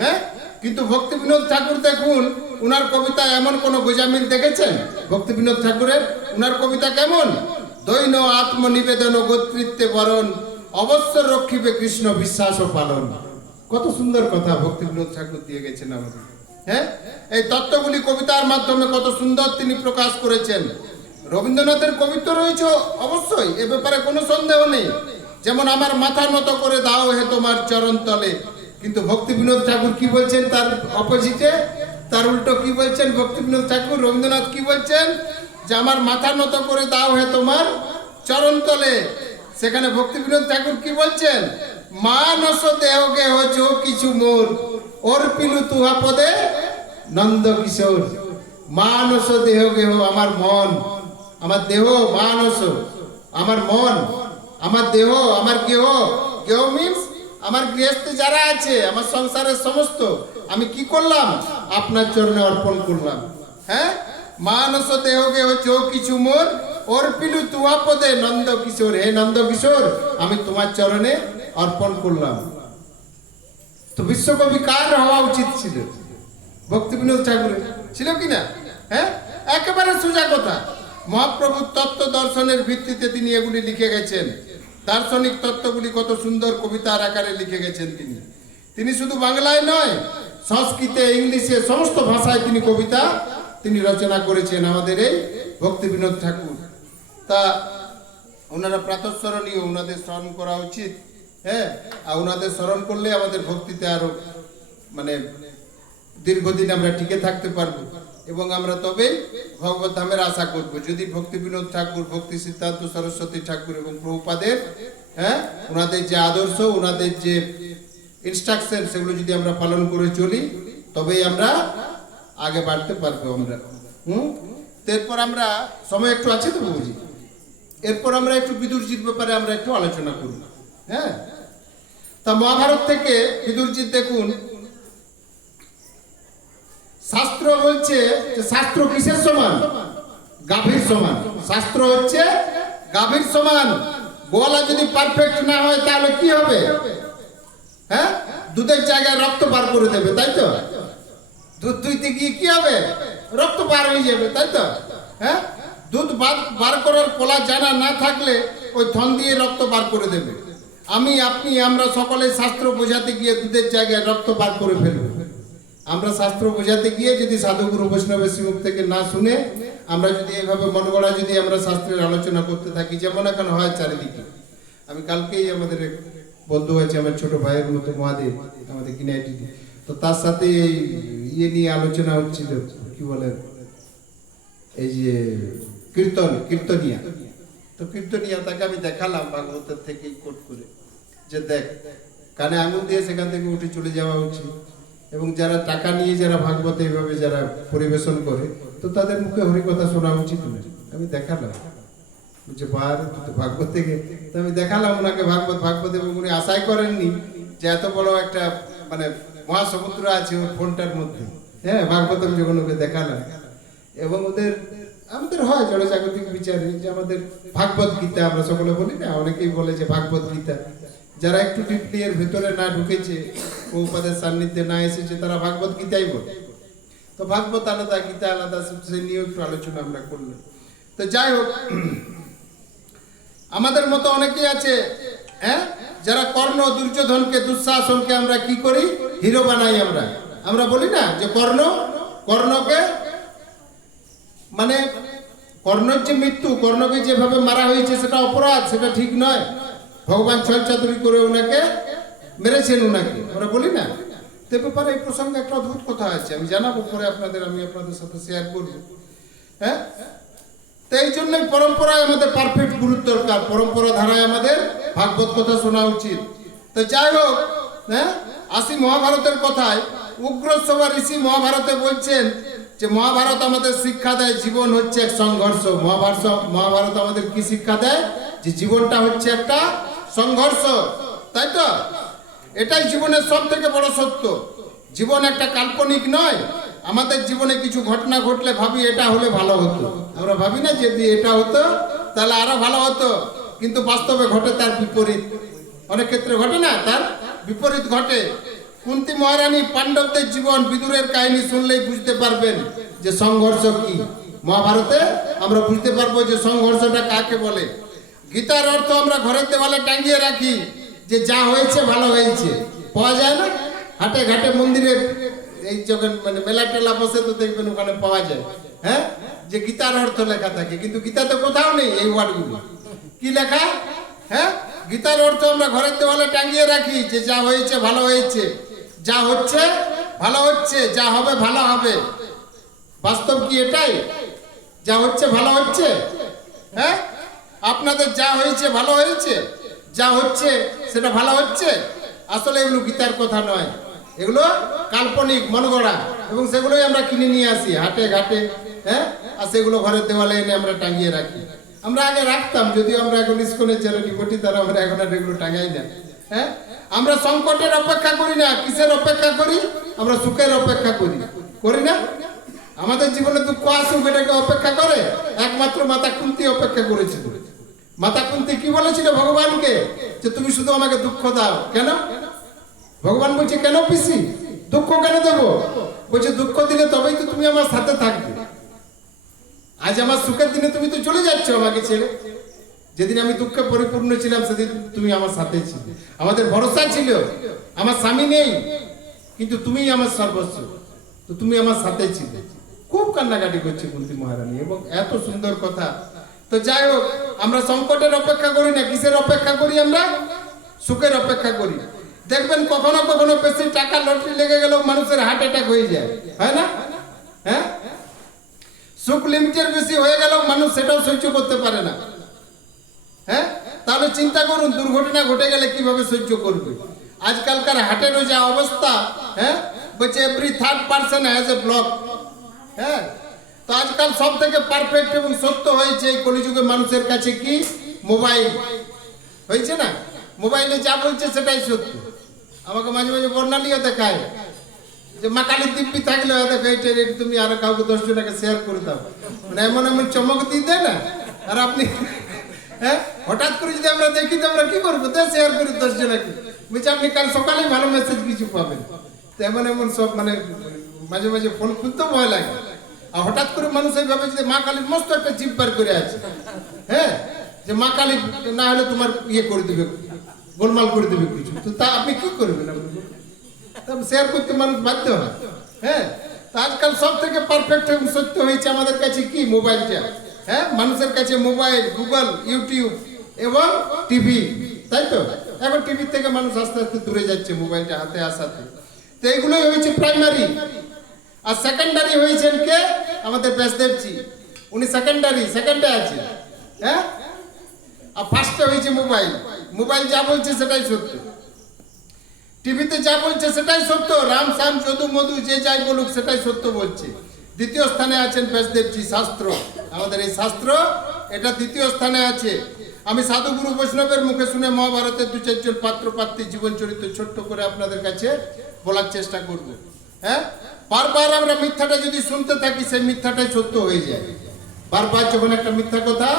হ্যাঁ, কিন্তু ভক্তি বিনোদ ঠাকুর দেখুন, উনার কবিতা এমন কোন গোজামিল দেখেছেন? ভক্তি বিনোদ ঠাকুরের উনার কবিতা কেমন? দৈন আত্মনিবেদন গোত্রিত্বে বরণ, অবশ্য রক্ষিবে কৃষ্ণ বিশ্বাস ও পালন। কত সুন্দর কথা ভক্তি বিনোদ ঠাকুর দিয়ে গেছেন আমাদের। হ্যাঁ, এই তত্ত্বগুলি কবিতার মাধ্যমে কত সুন্দর তিনি প্রকাশ করেছেন। রবীন্দ্রনাথের কবিত্ব রয়েছে অবশ্যই, এ ব্যাপারে কোনো সন্দেহ নেই। যেমন আমার মাথা নত করে দাও হে তোমার চরণ তলে। কিন্তু ভক্তি বিনোদ ঠাকুর কি বলছেন তার অপোজিটে? তার উল্টো কি বলছেন ভক্তি বিনোদ ঠাকুর? রবীন্দ্রনাথ কি বলছেন? যে আমার মাথা নত করে দাও হে তোমার চরণ তলে। সেখানে ভক্তি বিনোদ ঠাকুর কি বলছেন? মানস দেহ গেহ যো কিছু মোর, অর্পিলু তুহা পদে নন্দ কিশোর। মানস দেহ গেহ, আমার মন, আমার দেহ, মানস আমার মন, আমার দেহ, আমার গেহ। গেহ মিন্স আমার গৃহস্থে যারা আছে, আমার সংসারের সমস্ত, আমি কি করলাম? আপনার চরণে অর্পণ করলাম। হ্যাঁ, মানস দেহ গেহ যো কিছু মোর, অর্পিলু তুহা পদে নন্দ কিশোর। হে নন্দ কিশোর, আমি তোমার চরণে অর্পণ করলাম। তো বিশ্বকবি কার হওয়া উচিত ছিল? ভক্তি বিনোদ ঠাকুরের ছিল কিনা? হ্যাঁ, একেবারে সোজা কথা। মহাপ্রভুর তত্ত্ব দর্শনের ভিত্তিতে তিনি এগুলি লিখে গেছেন। দার্শনিক তত্ত্বগুলি কত সুন্দর কবিতার আকারে লিখে গেছেন তিনি। তিনি শুধু বাংলায় নয়, সংস্কৃতে, ইংলিশে, সমস্ত ভাষায় তিনি কবিতা তিনি রচনা করেছেন আমাদের এই ভক্তি বিনোদ ঠাকুর। তা ওনারা প্রাতঃস্মরণীয়, ওনাদের স্মরণ করা উচিত। হ্যাঁ, আর ওনাদের স্মরণ করলে আমাদের ভক্তিতে আরো মানে দীর্ঘদিন আমরা টিকে থাকতে পারবো এবং আমরা তবে ভগবত ধামের আশা করব। যদি ভক্তি বিনোদ ঠাকুর, ভক্তি সিদ্ধান্ত সরস্বতী ঠাকুর এবং প্রভুপাদের, হ্যাঁ, ওনাদের যে আদর্শ, ওনাদের যে ইনস্ট্রাকশন, সেগুলো যদি আমরা পালন করে চলি তবেই আমরা আগে বাড়তে পারবো আমরা। এরপর আমরা, সময় একটু আছে তো বুঝি, এরপর আমরা একটু বিদুরজির ব্যাপারে আমরা একটু আলোচনা করব। হ্যাঁ, তা মহাভারত থেকে বিদুরজিৎ দেখুন, শাস্ত্র বলছে যে শাস্ত্র কিসের সমান? গাভীর সমান। শাস্ত্র হচ্ছে গাভীর সমান। গোয়ালা যদি পারফেক্ট না হয় তাহলে কি হবে? হ্যাঁ, দুধের জায়গায় রক্ত বার করে দেবে, তাই তো? দুধ দুইতে গিয়ে কি হবে? রক্ত বার হয়ে যাবে, তাই তো? হ্যাঁ, দুধ বার করার কলা জানা না থাকলে ওই থন দিয়ে রক্ত বার করে দেবে। আমি, আপনি, আমরা সকলে শাস্ত্র বোঝাতে গিয়ে দুধের জায়গায় রক্ত বার করে ফেলবো। আমরা শাস্ত্র বোঝাতে গিয়ে যদি সাধুগুরু বৈষ্ণবের শ্রীমুখ থেকে না শুনে আমরা যদি এইভাবে মন গড়া যদি আমরা শাস্ত্রের আলোচনা করতে থাকি, যেমন এখন হয় চারিদিকে। আমি কালকেই আমাদের এক বন্ধু আছে, আমার ছোট ভাইয়ের মতো মহাদেব, আমাদের কিনাইটি, তো তার সাথে এই ইয়ে নিয়ে আলোচনা হচ্ছিল, কি বলে এই যে কীর্তনিয়া। তো কীর্তনিয়া তাকে আমি দেখালাম ভাগবতের থেকে কোট করে, যে দেখ কানে আঙুল দিয়ে সেখান থেকে উঠে চলে যাওয়া উচিত, এবং যারা টাকা নিয়ে যারা ভাগবত এইভাবে যারা পরিবেশন করে, তো তাদের মুখে হরিকথা শোনা উচিত নয়। আমি দেখালাম যে ভাগবত থেকে, তো আমি দেখালাম ওনাকে ভাগবত, এবং উনি আশাই করেননি যে এত বড় একটা মানে মহাসমুদ্র আছে ওর ফোনটার মধ্যে। হ্যাঁ, ভাগবত আমি যখন ওকে দেখালাম, এবং আমাদের হয় জনজাগতিক বিচারে যে আমাদের ভাগবত গীতা আমরা সকলে বলি না, অনেকেই বলে যে ভাগবত গীতা, যারা একটু ডিপলি এর ভেতরে না ঢুকেছে, উপাদের সান্নিধ্যে না এসেছে, তারা ভাগবত গীতাই বলে। তো ভাগবত আলাদা, গীতা আলাদা, সে নিয়ে একটু আলোচনা আমরা করলাম। তো যাই হোক, আমাদের মতো অনেকেই আছে হ্যাঁ, যারা কর্ণ দুর্যোধনকে দুঃশাসনকে আমরা কি করি, হিরো বানাই। আমরা বলি না যে কর্ণকে মানে কর্ণের যে মৃত্যু, কর্ণকে যেভাবে মারা হয়েছে সেটা অপরাধ, সেটা ঠিক নয়। ভগবান ছল চাতুরি করে ওনাকে মেরেছেন, ওনাকে আমরা বলি না। তো ব্যাপারে এই প্রসঙ্গে একটা অদ্ভুত কথা আছে, আমি জানাবো পরে আমি আপনাদের সাথে শেয়ার করবো। হ্যাঁ, তো এই জন্যই পরম্পরায় আমাদের পারফেক্ট গুরুত্ব দরকার, পরম্পরা ধারায় আমাদের ভাগবত কথা শোনা উচিত। তো যাই হোক, হ্যাঁ, আসি মহাভারতের কথায়। উগ্রশ্রবা ঋষি মহাভারতে বলছেন যে মহাভারত আমাদের শিক্ষা দেয় জীবন হচ্ছে এক সংঘর্ষ। মহাভারত আমাদের কি শিক্ষা দেয়, যে জীবনটা হচ্ছে একটা সংঘর্ষ, তাই তো? এটাই জীবনের সব থেকে বড় সত্য। জীবন একটা কাল্পনিক নয়। আমাদের জীবনে কিছু ঘটনা ঘটলে ভাবি এটা হলে ভালো হতো, আমরা ভাবি না যদি এটা হতো তাহলে আরো ভালো হতো, কিন্তু বাস্তবে ঘটে তার বিপরীত। অনেক ক্ষেত্রে ঘটে না, তার বিপরীত ঘটে। কুন্তী মহারানী পাণ্ডবদের জীবন, বিদুরের কাহিনী শুনলেই বুঝতে পারবেন যে সংঘর্ষ কি। মহাভারতে আমরা বুঝতে পারবো যে সংঘর্ষটা কাকে বলে। গীতার অর্থ আমরা ঘরের দেওয়ালে টাঙিয়ে রাখি যে যা হয়েছে ভালো হয়েছে, পাওয়া যায় না হাটে ঘাটে মন্দিরে, এই যখন মানে মেলা টেলা বসে তো দেখবেন ওখানে পাওয়া যায়। হ্যাঁ, যে গীতার অর্থ লেখা থাকে, কিন্তু গীতাতে কোথাও নেই এই ওয়ার্ডগুলো। কি লেখা? হ্যাঁ, গীতার অর্থ আমরা ঘরের দেওয়ালে টাঙিয়ে রাখি যে যা হয়েছে ভালো হয়েছে, যা হচ্ছে ভালো হচ্ছে, যা হবে ভালো হবে। বাস্তব কি এটাই? যা হচ্ছে ভালো হচ্ছে? হ্যাঁ, আপনাদের যা হয়েছে ভালো হয়েছে, যা হচ্ছে সেটা ভালো হচ্ছে? আসলে এগুলো গীতার কথা নয়, এগুলো কাল্পনিক মনগড়া, এবং সেগুলোই আমরা কিনে নিয়ে আসি হাটে ঘাটে। হ্যাঁ, আর সেগুলো ঘরের দেওয়ালে এনে আমরা টাঙিয়ে রাখি। আমরা আগে রাখতাম, যদিও আমরা এখন ইস্কনের যারা ডিভোটি তারা আমরা এখন আর এগুলো টাঙাই না। হ্যাঁ, আমরা সংকটের অপেক্ষা করি না, কিসের অপেক্ষা করি? আমরা সুখের অপেক্ষা করি না? আমাদের জীবনে দুঃখ আসুক এটাকে অপেক্ষা করে? একমাত্র মাতা কুন্তী অপেক্ষা করেছিল। মাতা কুন্তী কি বলেছিল ভগবানকে, যে তুমি শুধু আমাকে দুঃখ দাও। কেন? ভগবান বলছে কেন পিসি দুঃখ কেন দেবো? বলছে দুঃখ দিলে তবেই তো তুমি আমার সাথে থাকবে। আজ আমার সুখের দিনে তুমি তো চলে যাচ্ছ আমাকে ছেড়ে। যেদিন আমি দুঃখে পরিপূর্ণ ছিলাম সেদিন তুমি আমার সাথে ছিলে। আমাদের ভরসা ছিল আমার স্বামী নেই, কিন্তু তুমিই আমার সর্বস্ব, তো তুমি আমার সাথে ছিলে। খুব কান্নাকাটি করছে কুন্তী মহারানী, এবং এত সুন্দর কথা। তো যাই হোক, আমরা সংকটের অপেক্ষা করি না, কিসের অপেক্ষা করি? আমরা সুখের অপেক্ষা করি। দেখবেন কখনো কখনো বেশি টাকা লটারি লেগে গেল মানুষের হার্ট অ্যাটাক হয়ে যায়, হয় না? হ্যাঁ, সুখ লিমিটের বেশি হয়ে গেল মানুষ সেটাও সহ্য করতে পারে না। হ্যাঁ, তাহলে চিন্তা করুন দুর্ঘটনা ঘটে গেলে কিভাবে সহ্য করবে। আজকালকার হার্টেরও যা অবস্থা, হ্যাঁ, বলছে every third person has a block. হ্যাঁ, তো আজকাল সব থেকে পারফেক্ট এবং সত্য হয়েছে এই কলিযুগে মানুষের কাছে কি? মোবাইল হয়েছে না? মোবাইলে যা বলছে সেটাই সত্য। আমাকে মাঝে মাঝে বর্ণালীও দেখায় যে মা কালীর দিব্যি থাকলে দেখো এইটা তুমি আরো কাউকে 10 জনকে শেয়ার করে দাও, মানে এমন এমন চমক দিয়ে দেয় না। আর আপনি হ্যাঁ, হঠাৎ করে যদি আমরা দেখি তো আমরা কি করবো? শেয়ার করি 10 জনকে, বলছি আপনি কাল সকালেই ভালো মেসেজ কিছু পাবেন। তো এমন এমন সব মানে মাঝে মাঝে ফোন খুলতেও ভয় লাগে। আর হঠাৎ করে মানুষ এইভাবে যদি মা কালীর মস্ত একটা জিপ বার করে আছে, হ্যাঁ, যে মা কালী না হলে তোমার ইয়ে করে দিবে, গোলমাল করে দিবে কিছু, তো তা আপনি কি করবেন? শেয়ার করতে মানুষ বাধ্য হয়। হ্যাঁ, তো আজকাল সব থেকে পারফেক্ট এবং সত্য হয়েছে আমাদের কাছে কি মোবাইলটা। হ্যাঁ, মানুষের কাছে মোবাইল, গুগল, ইউটিউব এবং টিভি, তাই তো? এখন টিভি থেকে মানুষ আস্তে আস্তে দূরে যাচ্ছে মোবাইলটা হাতে আসাতে। তো এইগুলোই হয়েছে প্রাইমারি। আর সেকেন্ডারি হয়েছেন কে? আমাদের ব্যাসদেবজি। উনি সেকেন্ডে আছে। হ্যাঁ, আর ফার্স্টে হয়েছে মোবাইল। মোবাইল যা বলছে সেটাই সত্য, টিভিতে যা বলছে সেটাই সত্য, রাম শ্যাম যদু মধু যে যাই বলুক সেটাই সত্য বলছে। দ্বিতীয় স্থানে আছেন ব্যাসদেবজি। শাস্ত্র, আমাদের এই শাস্ত্র, এটা দ্বিতীয় স্থানে আছে। আমি সাধুগুরু বৈষ্ণবের মুখে শুনে মহাভারতের 2-4 পাত্র পাত্রী জীবন চরিত্র ছোট্ট করে আপনাদের কাছে বলার চেষ্টা করব। হ্যাঁ, বারবার আমরা মিথ্যাটা যদি শুনতে থাকি সেই মিথ্যাটাই সত্য হয়ে যায়। বারবার যখন একটা মিথ্যা কথা,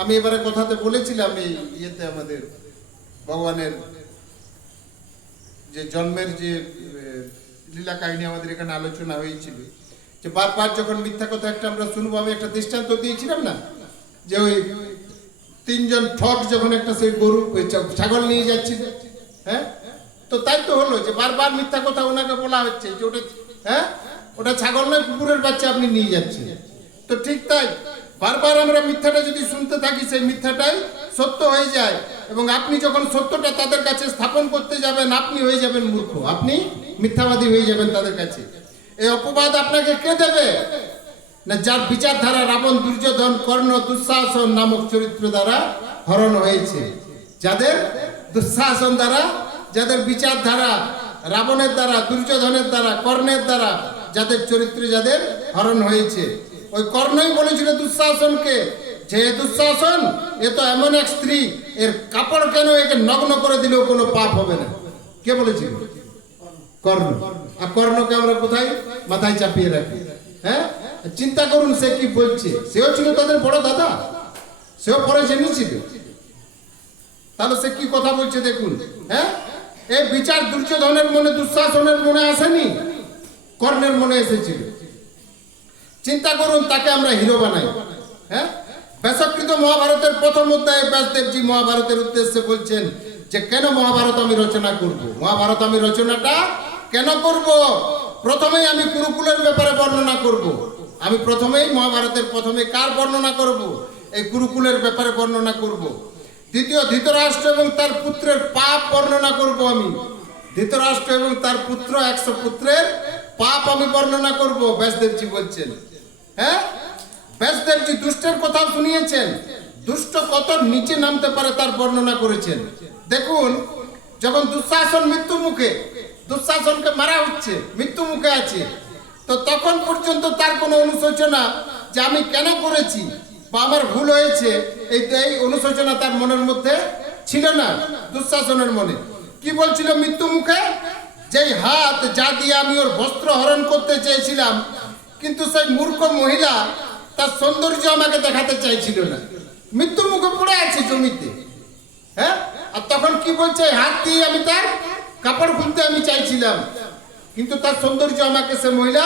আমি এবারে কথাতে বলেছিলাম এই ইয়েতে আমাদের ভগবানের যে জন্মের যে লীলা কাহিনী আমাদের এখানে আলোচনা হয়েছিল, যে বারবার যখন মিথ্যা কথা একটা আমরা শুনবো, আমি একটা দৃষ্টান্ত দিয়েছিলাম না, যে ওই 3 জন ঠক যখন একটা সেই গরু ওই ছাগল নিয়ে যাচ্ছিল। হ্যাঁ, তো তাই তো হলো যে বারবার মিথ্যা কথা ওনাকে বলা হচ্ছে যে ওটা, হ্যাঁ, ওটা ছাগল নয়, কুকুরের বাচ্চা আপনি নিয়ে যাচ্ছেন। তো ঠিক তাই, বারবার আমরা মিথ্যাটা যদি শুনতে থাকি সেই মিথ্যাটাই সত্য হয়ে যায়। এবং আপনি যখন সত্যটা তাদের কাছে স্থাপন করতে যাবেন, আপনি হয়ে যাবেন মূর্খ, আপনি মিথ্যাবাদী হয়ে যাবেন তাদের কাছে। এই অপবাদ আপনাকে কে দেবে? না, যার বিচারধারা রাবণ, দুর্যোধন, কর্ণ, দুঃশাসন নামক চরিত্র দ্বারা হরণ হয়েছে। যাদের দুঃশাসন দ্বারা, যাদের বিচারধারা রাবণের দ্বারা, দুর্যোধনের দ্বারা, কর্ণের দ্বারা যাদের চরিত্র যাদের হরণ হয়েছে। ওই কর্ণই বলেছিল দুঃশাসনকে, যে দুঃশাসন এ তো এমন এক স্ত্রী, এর কাপড় কেন একে নগ্ন করে দিলেও কোনো পাপ হবে না। কে বলেছিল? কর্ণ। আর কর্ণকে আমরা কোথায় মাথায় চাপিয়ে রাখি? হ্যাঁ, চিন্তা করুন সে কি বলছে। সেও ছিল তাদের বড় দাদা, সেও পরে জেনেছিল, তাহলে সে কি কথা বলছে দেখুন। হ্যাঁ, এই বিচার দুর্যোধনের মনে, দুঃশাসনের মনে আসেনি, কর্ণের মনে এসেছিল। চিন্তা করুন, তাকে আমরা হিরো বানাই। হ্যাঁ, ব্যাসকৃত মহাভারতের প্রথম অধ্যায়ে ব্যাসদেবজি মহাভারতের উদ্দেশ্যে বলছেন যে কেন মহাভারত আমি রচনা করব। মহাভারত আমি রচনাটা কেন করব? প্রথমেই আমি কুরুকুলের ব্যাপারে বর্ণনা করব। আমি প্রথমেই মহাভারতের প্রথমে কার বর্ণনা করব? এই কুরুকুলের ব্যাপারে বর্ণনা করব। দ্বিতীয়, ধৃতরাষ্ট্র এবং তার পুত্রের পাপ বর্ণনা করব আমি। ধৃতরাষ্ট্র এবং তার পুত্র 100 পুত্রের পাপ আমি বর্ণনা করব, ব্যাসদেবজি বলছেন। হ্যাঁ, ব্যাসদেবজি দুষ্টের কথা শুনিয়েছেন, দুষ্ট কত নিচে নামতে পারে তার বর্ণনা করেছেন। দেখুন, যখন দুঃশাসন মৃত্যু মুখে, দুঃশাসনকে মারা হচ্ছে, মৃত্যু মুখে আছে, তো তখন পর্যন্ত তার কোনো অনুশোচনা যে আমি কেন করেছি বা আমার ভুল হয়েছে, এই অনুশোচনা তার মনের মধ্যে ছিল না। দুঃশাসনের মনে কি বলছিল মৃত্যু মুখে? যেই হাত যা দিয়ে আমি ওর বস্ত্র হরণ করতে চেয়েছিলাম, কিন্তু সেই মূর্খ মহিলা তার সৌন্দর্য আমাকে দেখাতে চাইছিল না, মৃত্যুর মুখে পড়ে আছে জমিতে। হ্যাঁ, আর তখন কি বলছে? হাত দিয়ে আমি তার কাপড় খুলতে আমি চাইছিলাম, কিন্তু তার সৌন্দর্য আমাকে সে মহিলা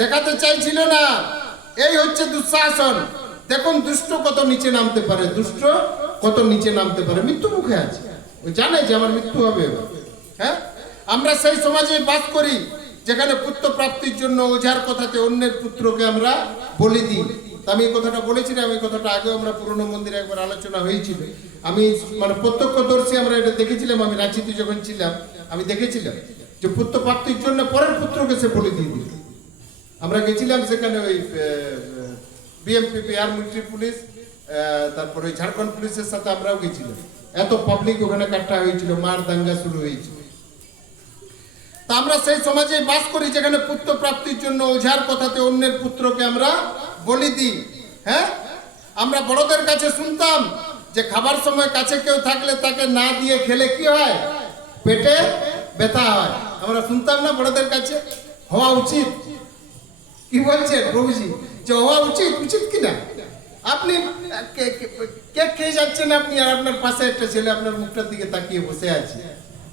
দেখাতে চাইছিল না। এই হচ্ছে দুঃশাসন। দেখুন দুষ্ট কত নিচে নামতে পারে, দুষ্ট কত নিচে নামতে পারে, মৃত্যু মুখে আছে, ও জানে যে আমার মৃত্যু হবে। হ্যাঁ, আমরা সেই সমাজে বাস করি যেখানে পুত্র প্রাপ্তির জন্য ওঝার কথাতে অন্যের পুত্রকে আমরা বলি দিই। আমি এই কথাটা বলেছিলাম, এই কথাটা আগেও আমরা পুরনো মন্দিরে একবার আলোচনা হয়েছিল। আমি মানে প্রত্যক্ষদর্শী আমরা এটা দেখেছিলাম। আমি রাঁচিতে যখন ছিলাম আমি দেখেছিলাম যে পুত্র প্রাপ্তির জন্য পরের পুত্রকে সে বলি দিয়ে দিল। আমরা গেছিলাম সেখানে, ওই বিএমপি আর মিলিটারি পুলিশ, তারপরে ওই ঝাড়খণ্ড পুলিশের সাথে আমরাও গেছিলাম। এত পাবলিক ওখানে কাট্টা হয়েছিল, মার দাঙ্গা শুরু হয়েছিল। তা আমরা সেই সমাজে বাস করি যেখানে পুত্র প্রাপ্তির জন্য ওঝার কথাতে অন্যের পুত্রকে আমরা বলি দিই। হ্যাঁ, আমরা বড়দের কাছে শুনতাম যে খাবার সময় কাছে কেউ থাকলে তাকে না দিয়ে খেলে কি হয়? পেটে ব্যথা হয়। আমরা শুনতাম না বড়দের কাছে? হওয়া উচিত। কি বলছেন প্রভুজি? যে হওয়া উচিত, উচিত কিনা? আপনি কেক খেয়ে যাচ্ছেন আপনি, আর আপনার পাশে একটা ছেলে আপনার মুখটার দিকে তাকিয়ে বসে আছে,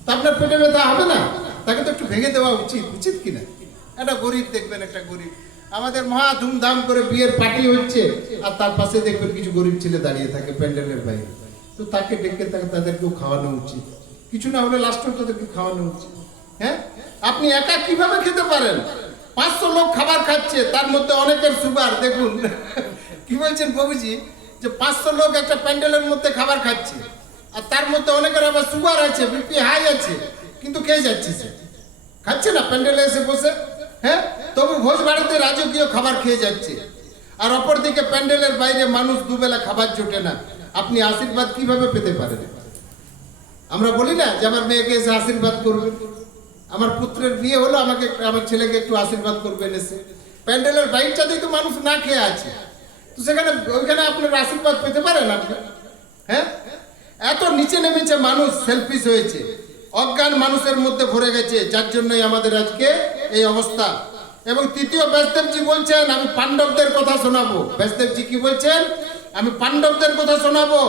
তা আপনার পেটে ব্যথা হবে না? তাকে তো একটু ভেঙে দেওয়া উচিত, উচিত কিনা? একটা গরিব দেখবেন, একটা গরিব, আমাদের মহা ধুমধাম করে বিয়ের পার্টি হচ্ছে, আর তার পাশে দেখবেন কিছু গরিব ছেলে দাঁড়িয়ে থাকে প্যান্ডেলের বাইরে, তো তাকে ডেকে তাদেরকেও খাওয়ানো উচিত, কিছু না হলে লাস্টে তাদেরকে খাওয়ানো উচিত। হ্যাঁ, আপনি একা কিভাবে খেতে পারেন? 500 লোক খাবার খাচ্ছে, তার মধ্যে অনেকের সুগার। দেখুন কি বলছেন বাবুজি, যে 500 লোক একটা প্যান্ডেলের মধ্যে খাবার খাচ্ছে, আর তার মধ্যে অনেকের আবার সুগার আছে, বিপি হাই আছে, কিন্তু কে যাচ্ছে? সে খাচ্ছে না প্যান্ডেলে এসে বসে, হ্যাঁ, তবু ভোজ বাড়িতে রাজকীয় খাবার খেয়ে যাচ্ছে। আর অপরদিকে প্যান্ডেলের বাইরে মানুষ দুবেলা খাবার জোটে না। আপনি আশীর্বাদ কিভাবে পেতে পারেন? আমরা বলি না যে আমার মেয়েকে এসে আশীর্বাদ করবে, আমার পুত্রের বিয়ে হলো, আমাকে আমার ছেলেকে একটু আশীর্বাদ করবেন এসে। প্যান্ডেলের বাইরটাতেই তো মানুষ না খেয়ে আছে, তো সেখানে ওইখানে আপনার আশীর্বাদ পেতে পারেন আপনি? হ্যাঁ, এত নিচে নেমেছে মানুষ, সেলফিশ হয়েছে, অজ্ঞান মানুষের মধ্যে ভরে গেছে, যার জন্যই আমাদের আজকে এই অবস্থা। এবং তৃতীয় ব্যাসদেবজি বলছেন আমি পাণ্ডবদের কথা শোনাবো। ব্যাসদেবজি কি বলছেন? আমি পাণ্ডবদের কথা শোনাবো।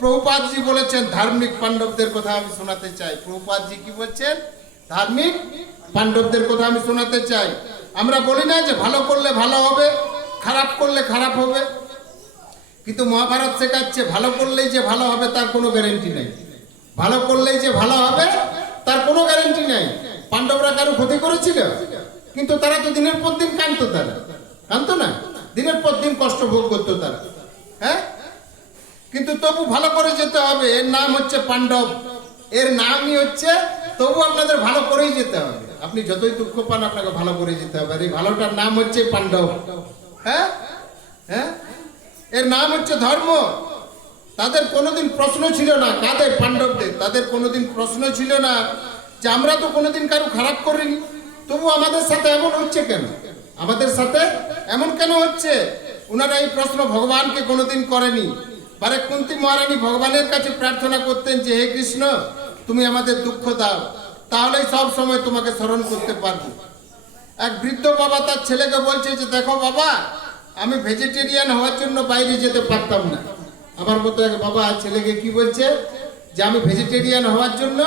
প্রভুপাদজি বলেছেন ধার্মিক পাণ্ডবদের কথা আমি শোনাতে চাই। প্রভুপাদজি কি বলছেন? ধার্মিক পাণ্ডবদের কথা আমি শোনাতে চাই। আমরা বলি না যে ভালো করলে ভালো হবে, খারাপ করলে খারাপ হবে, কিন্তু মহাভারত শেখাচ্ছে ভালো করলেই যে ভালো হবে তার কোনো গ্যারেন্টি নেই। ভালো করলেই যে ভালো হবে তার কোনো গ্যারেন্টি নেই। পাণ্ডবরা কারো ক্ষতি করেছিল? কিন্তু তারা তো দিনের পর দিন কাঁদতো, তারা কাঁদতো না? দিনের পর দিন কষ্ট ভোগ করতো তারা, হ্যাঁ, কিন্তু তবু ভালো করে যেতে হবে। এর নাম হচ্ছে পাণ্ডব, এর নামই হচ্ছে তবু আপনাদের ভালো করেই যেতে হবে। আপনি যতই দুঃখ পান আপনাকে ভালো করে যেতে হবে। আর এই ভালোটার নাম হচ্ছে পাণ্ডব। হ্যাঁ হ্যাঁ, এর নাম হচ্ছে ধর্ম। তাদের কোনোদিন প্রশ্ন ছিল না, কাদের? পাণ্ডবদের। তাদের কোনোদিন প্রশ্ন ছিল না যে আমরা তো কোনোদিন কারো খারাপ করিনি, তবু আমাদের সাথে এমন হচ্ছে কেন? আমাদের সাথে এমন কেন হচ্ছে? ওনারা এই প্রশ্ন ভগবানকে কোনোদিন করেনি। বারে কুন্তী মহারানী ভগবানের কাছে প্রার্থনা করতেন যে হে কৃষ্ণ, তুমি আমাদের দুঃখ দাও, তাহলেই সব সময় তোমাকে স্মরণ করতে পারবো। এক বৃদ্ধ বাবা তার ছেলেকে বলছে যে দেখো বাবা, আমি ভেজিটেরিয়ান হওয়ার জন্য বাইরে যেতে পারতাম না। আমার মতো এক বাবা ছেলেকে কি বলছে যে আমি ভেজিটেরিয়ান হওয়ার জন্য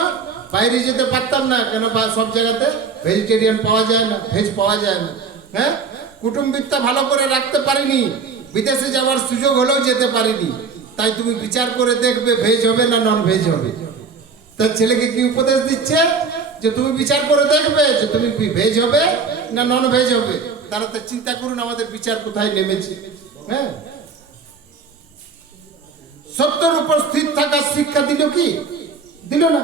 বাইরে যেতে পারতাম না। কেন? সব জায়গাতে ভেজিটেরিয়ান পাওয়া যায় না, ভেজ পাওয়া যায় না। হ্যাঁ, কুটুম্বিকতা ভালো করে রাখতে পারিনি, বিদেশে যাওয়ার সুযোগ হলেও যেতে পারিনি, তাই তুমি বিচার করে দেখবে ভেজ হবে না নন ভেজ হবে। তার ছেলেকে কি উপদেশ দিচ্ছে? যে তুমি বিচার করে দেখবে যে তুমি ভেজ হবে না নন ভেজ হবে। তারা তো চিন্তা করুন আমাদের বিচার কোথায় নেমেছে। হ্যাঁ, সত্যের উপর স্থির থাকার শিক্ষা দিল কি? দিল না।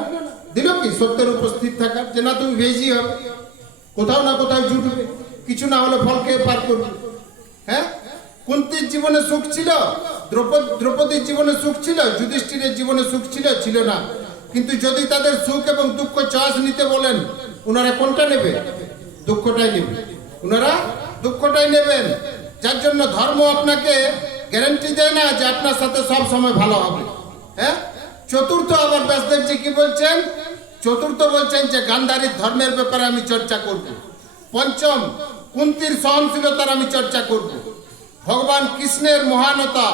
দিল কি সত্যের উপর স্থির থাকার? যে না তুমি ভেজই হবে, কোথাও না কোথাও জুটবে, কিছু না হলে ফল খেয়ে পার করবে। হ্যাঁ, কুন্তীর জীবনে সুখ ছিল, দ্রৌপদীর জীবনে সুখ ছিল, যুধিষ্ঠিরের জীবনে সুখ ছিল? ছিল না। কিন্তু যদি তাদের সুখ এবং দুঃখ চয়েস নিতে বলেন, ওনারা কোনটা নেবে? দুঃখটাই নেবে। ওনারা দুঃখটাই নেবেন। যার জন্য ধর্ম আপনাকে গ্যারান্টি দেয় না যে আপনার সাথে সব সময় ভালো হবে। হ্যাঁ, চতুর্থ আবার ব্যাসদেবজি কি বলছেন? চতুর্থ বলছেন যে গান্ধারীর ধর্মের ব্যাপারে আমি চর্চা করব। পঞ্চম, কুন্তীর সহনশীলতার আমি চর্চা করব। ভগবান কৃষ্ণের মহানতা,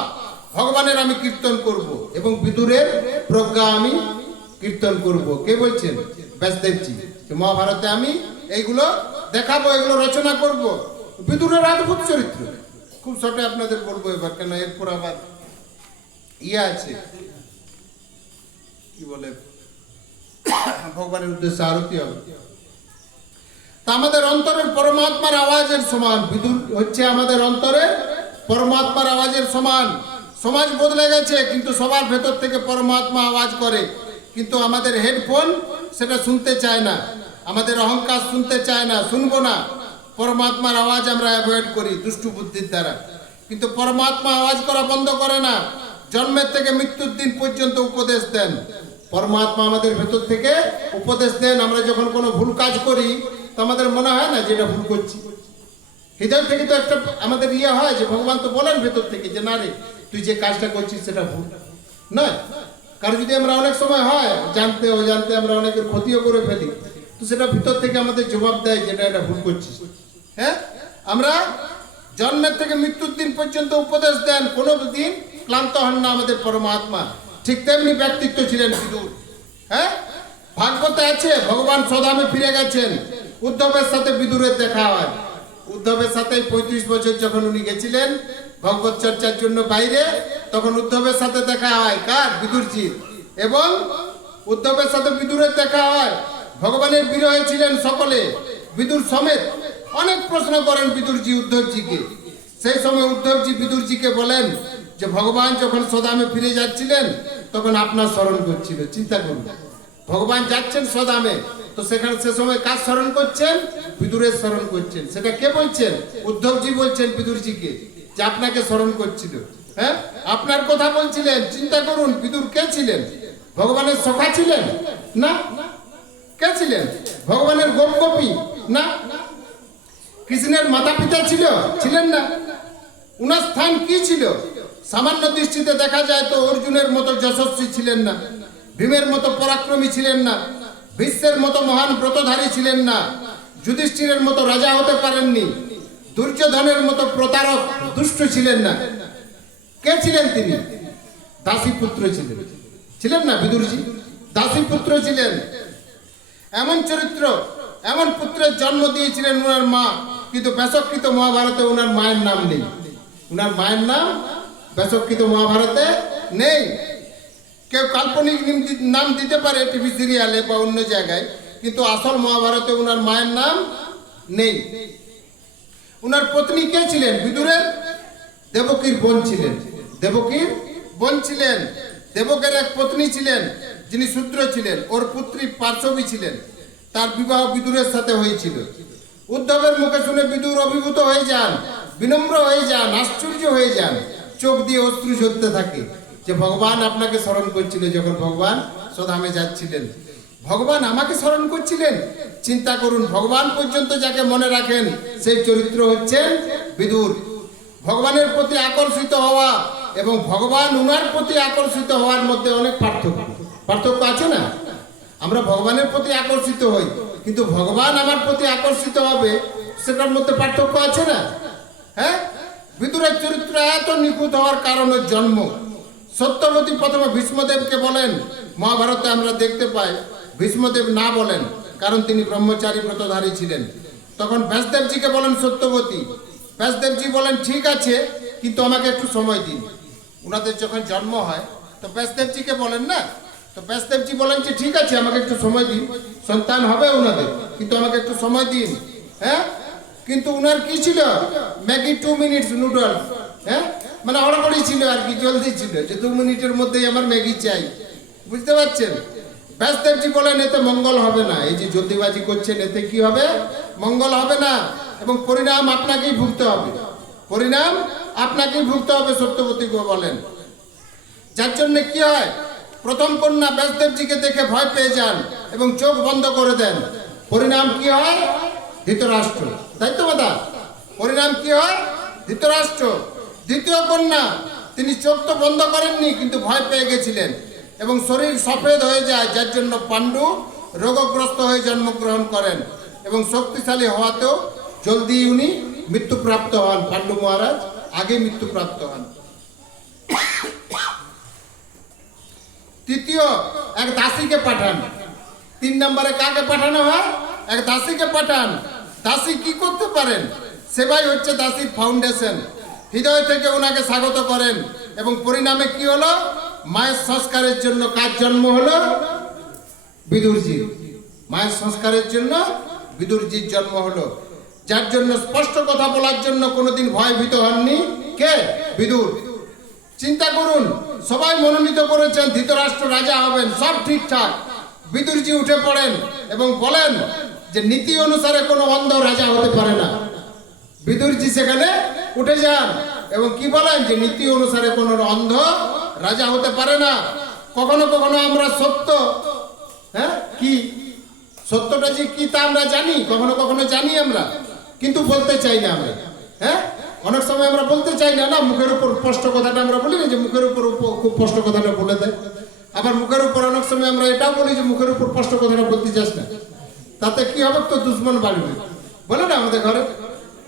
ভগবানের আমি কীর্তন করব, এবং বিদুরের প্রজ্ঞা আমি কীর্তন করব। কে বলছেন? ব্যাসদেবজি। মহাভারতে আমি এইগুলো দেখাবো, এগুলো রচনা করব। বিদুরের অদ্ভুত চরিত্র খুব শর্টে আপনাদের বলবো এবার, কেন এরপর আবার আছে কি বলে ভগবানের উদ্দেশ্যে আরতি হবে। তা আমাদের অন্তরের পরমাত্মার আওয়াজের সমান বিদুর হচ্ছে আমাদের অন্তরের পরমাত্মার আওয়াজের সমান। সমাজ বদলে গেছে, কিন্তু সবার ভেতর থেকে পরমাত্মা আওয়াজ করে, কিন্তু আমাদের হেডফোন সেটা শুনতে চায় না, আমাদের অহংকার শুনতে চায় না, শুনবো না। পরমাত্মার আওয়াজ আমরা অ্যাভয়েড করি দুষ্টু বুদ্ধির দ্বারা, কিন্তু পরমাত্মা আওয়াজ করা বন্ধ করে না। জন্মের থেকে মৃত্যুর দিন পর্যন্ত উপদেশ দেন। পরমাত্মা আমাদের ভেতর থেকে উপদেশ দেন। আমরা যখন কোনো ভুল কাজ করি তো আমাদের মনে হয় না যে এটা ভুল করছি। হৃদয় থেকে তো একটা আমাদের হয় যে ভগবান তো বলেন ভেতর থেকে যে না রে, তুই যে কাজটা করছিস সেটা ভুল নয়। কারণ যদি আমরা অনেক সময় হয় জানতে অজান্তে আমরা অনেকের ক্ষতিও করে ফেলি, তো সেটা ভিতর থেকে আমাদের জবাব দেয় যেটা এটা ভুল করছিস। হ্যাঁ, আমরা জন্মের থেকে মৃত্যুর দিন পর্যন্ত উপদেশ দেন, কোনো দিন ক্লান্ত হন না আমাদের পরমাত্মা। ঠিক তেমনি ব্যক্তিত্ব ছিলেন বিদুর। হ্যাঁ, ভাগবতে আছে ভগবান স্বধামে ফিরে গেছেন, উদ্ধবের সাথে বিদুরের দেখা হয়। উদ্ধবের সাথে 35 বছর যখন উনি গেছিলেন ভগবত চর্চার জন্য বাইরে, তখন উদ্ধবের সাথে দেখা হয় কার? বিদুরজির। এবং উদ্ধবের সাথে বিদুরের দেখা হয়। ভগবানের বিরহে ছিলেন সকলে, বিদুর সমেত অনেক প্রশ্ন করেন বিদুরজি উদ্ধবজিকে। সেই সময় উদ্ধবজি বিদুরজিকে বলেন যে ভগবান যখন সদামে ফিরে যাচ্ছিলেন তখন আপনার স্মরণ করছিল। চিন্তা করুন, ভগবান যাচ্ছেন সদামে, তো সেখানে সে সময় কাজ স্মরণ করছেন? বিদুরের স্মরণ করছেন। সেটা কে বলছেন? উদ্ধবজি বলছেন বিদুরজিকে যে আপনাকে স্মরণ করছিল, হ্যাঁ, আপনার কথা বলছিলেন। চিন্তা করুন, বিদুর কে ছিলেন? ভগবানের সখা ছিলেন? না। কে ছিলেন? ভগবানের গোপগোপী? না। কৃষ্ণের মাতা পিতা ছিলেন না। উনার স্থান কি ছিল? সামান্য দৃষ্টিতে দেখা যায় তো অর্জুনের মতো যশস্বী ছিলেন না, ভীমের মতো পরাক্রমী ছিলেন না, বিশ্বের মতো মহান ব্রতধারী ছিলেন না, যুধিষ্ঠিরের মতো রাজা হতে পারেননি, দুর্যোধনের মতো প্রতারক দুষ্ট ছিলেন না। কে ছিলেন তিনি? দাসী পুত্র ছিলেন না বিদুরজি? দাসী পুত্র ছিলেন। এমন চরিত্র, এমন পুত্রের জন্ম দিয়েছিলেন ওনার মা, কিন্তু ব্যাসকৃত মহাভারতে ওনার মায়ের নাম নেই। ওনার মায়ের নাম ব্যাসকৃত মহাভারতে নেই। কেউ কাল্পনিক নাম দিতে পারে টিভি সিরিয়ালে বা অন্য জায়গায়, কিন্তু আসল মহাভারতে ওনার মায়ের নাম নেই। ওনার পত্নী কে ছিলেন? বিদুরের দেবকীর বোন ছিলেন। দেবকীর বোন ছিলেন। দেবকের এক পত্নী ছিলেন যিনি শূদ্র ছিলেন, ওর পুত্রী পার্শ্ববী ছিলেন। তার বিবাহ বিদুরের সাথে হয়েছিল। উদ্ধবের মুখে শুনে বিদুর অভিভূত হয়ে যান, বিনম্র হয়ে যান, আশ্চর্য হয়ে যান, চোখ দিয়ে অশ্রু ঝরতে থাকে যে ভগবান আপনাকে স্মরণ করছিল যখন ভগবান সদামে যাচ্ছিলেন। ভগবান আমাকে স্মরণ করছিলেন। চিন্তা করুন, ভগবান পর্যন্ত যাকে মনে রাখেন সেই চরিত্র হচ্ছেন বিদুর। ভগবানের প্রতি আকর্ষিত হওয়া এবং ভগবান উনার প্রতি আকর্ষিত হওয়ার মধ্যে অনেক পার্থক্য আছে না? আমরা ভগবানের প্রতি আকর্ষিত হই, কিন্তু ভগবান আমার প্রতি আকর্ষিত হবে, সেটার মধ্যে পার্থক্য আছে না? হ্যাঁ, বিদুরের চরিত্র এত নিখুঁত হওয়ার কারণে জন্ম। সত্যবতী প্রথমে ভীষ্মদেবকে বলেন, মহাভারতে আমরা দেখতে পাই ভীষ্মদেব না বলেন, কারণ তিনি ব্রহ্মচারী ব্রতধারী ছিলেন। তখন ব্যাসদেবজিকে বলেন সত্যবতী। ব্যাসদেবজি বলেন ঠিক আছে, কিন্তু আমাকে একটু সময় দিন। ওনাদের যখন জন্ম হয় তো ব্যাসদেবজিকে বলেন না, তো ব্যাসদেবজি বলেন যে ঠিক আছে, আমাকে একটু সময় দিন, সন্তান হবে ওনাদের, কিন্তু আমাকে একটু সময় দিন। হ্যাঁ, কিন্তু উনার কি ছিল? ম্যাগি 2 মিনিটস নুডলস, হ্যাঁ, মানে হড়বড়ি ছিল আর কি, জলদি ছিল যে 2 মিনিটের মধ্যেই আমার ম্যাগি চাই। বুঝতে পারছেন? ব্যাসদেবজি বলেন এতে মঙ্গল হবে না, এই যে জলদিবাজি করছেন এতে কি হবে? মঙ্গল হবে না, এবং পরিণাম আপনাকেই ভুগতে হবে। পরিণাম আপনাকেই ভুগতে হবে, সত্যবতী বলেন। যার জন্য কি হয়, প্রথম কন্যা ব্যাসদেবজিকে দেখে ভয় পেয়ে যান এবং চোখ বন্ধ করে দেন। পরিণাম কি হয়? ধৃতরাষ্ট্র। তাই তো কথা? পরিণাম কি হয়? ধৃতরাষ্ট্র। দ্বিতীয় কন্যা, তিনি চোখ তো বন্ধ করেননি, কিন্তু ভয় পেয়ে গেছিলেন এবং শরীর সফেদ হয়ে যায়, যার জন্য পাণ্ডু রোগগ্রস্ত হয়ে জন্মগ্রহণ করেন এবং শক্তিশালী হওয়াতেও জলদি উনি মৃত্যুপ্রাপ্ত হন। পাণ্ডু মহারাজ আগে মৃত্যুপ্রাপ্ত হন। তৃতীয়, এক দাসীকে পাঠান। 3 নম্বরে কাকে পাঠানো হয়? এক দাসীকে পাঠান। দাসী কি করতে পারেন? সেবাই হচ্ছে দাসীর ফাউন্ডেশন। হৃদয় থেকে ওনাকে স্বাগত করেন এবং পরিণামে কি হলো? মায়ের সংস্কারের জন্য কার জন্ম হলো? বিদুরজি। মায়ের সংস্কারের জন্য বিদুরজির জন্ম হলো, যার জন্য স্পষ্ট কথা বলার জন্য কোনোদিন ভয়ভীত হননি। কে? বিদুর। চিন্তা করুন, সবাই মনোনীত করেছেন ধৃতরাষ্ট্র রাজা হবেন, সব ঠিকঠাক। বিদুরজি উঠে পড়েন এবং বলেন যে নীতি অনুসারে কোনো অন্ধ রাজা হতে পারে না। বিদুরজি সেখানে উঠে যান এবং কি বলেন যে নীতি অনুসারে কোনো অন্ধ রাজা হতে পারে না। কখনো কখনো আমরা সত্য, হ্যাঁ, কি সত্যটা যে কি তা আমরা জানি, কখনো কখনো জানি আমরা, কিন্তু বলতে চাই না আমরা। হ্যাঁ, অনেক সময় আমরা বলতে চাই না, মুখের উপর স্পষ্ট কথাটা আমরা বলি না যে মুখের উপর খুব স্পষ্ট কথাটা বলে দেয়। আবার মুখের উপর অনেক সময় আমরা এটাও বলি যে মুখের উপর স্পষ্ট কথাটা বলতে চাস না, তাতে কি হবে? তো দুশ্মন বাড়বে। বলে না আমাদের ঘরে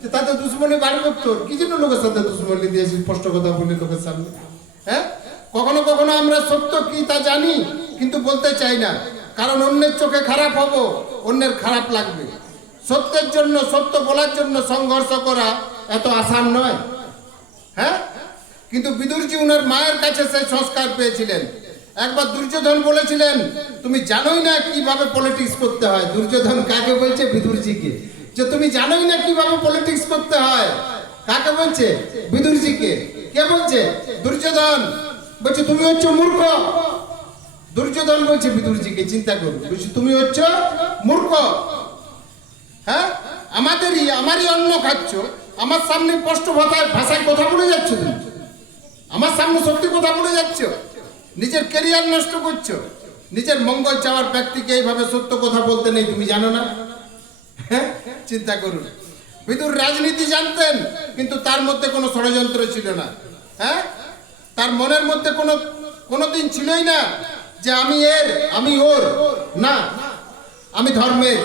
যে তাতে দুশ্মনী বাড়বে, তোর কি জন্য লোকের সাথে দুশ্মনী দিয়েছি স্পষ্ট কথা বলি লোকের সামনে। হ্যাঁ, কখনো কখনো আমরা সত্য কি তা জানি কিন্তু বলতে চাই না, কারণ অন্যের চোখে খারাপ হব, অন্যের খারাপ লাগবে। সত্যের জন্য, সত্য বলার জন্য সংঘর্ষ করা এত আসান নয়। হ্যাঁ, কিন্তু বিদুরজি উনার মায়ের কাছে সেই সংস্কার পেয়েছিলেন। একবার দুর্যোধন বলেছিলেন তুমি জানোই না কিভাবে পলিটিক্স করতে হয়। দুর্যোধন কাকে বলছে? বিদুরজিকে। যে তুমি জানোই না কিভাবে পলিটিক্স করতে হয়। কাকে বলছে? বিদুরজিকে। কে বলছে? দুর্যোধন বলছে তুমি হচ্ছে মূর্খ। দুর্যোধন বলছে বিদুরজিকে, চিন্তা করুন, বলছে তুমি হচ্ছে মূর্খ। হ্যাঁ, আমারই অন্ন খাচ্ছ, আমার সামনে স্পষ্ট ভাষায় কথা বলে যাচ্ছ, তুমি আমার সামনে সত্যি কথা বলে যাচ্ছ, নিজের ক্যারিয়ার নষ্ট করছো। নিজের মঙ্গল চাওয়ার ব্যক্তিকে এইভাবে সত্য কথা বলতে নেই, তুমি জানো না? হ্যাঁ, চিন্তা করুন। বিদুর রাজনীতি জানতেন, কিন্তু তার মধ্যে কোনো ষড়যন্ত্র ছিল না। হ্যাঁ, তার মনের মধ্যে কোনোদিন ছিলই না যে আমি এর, আমি ওর, না, আমি ধর্মের।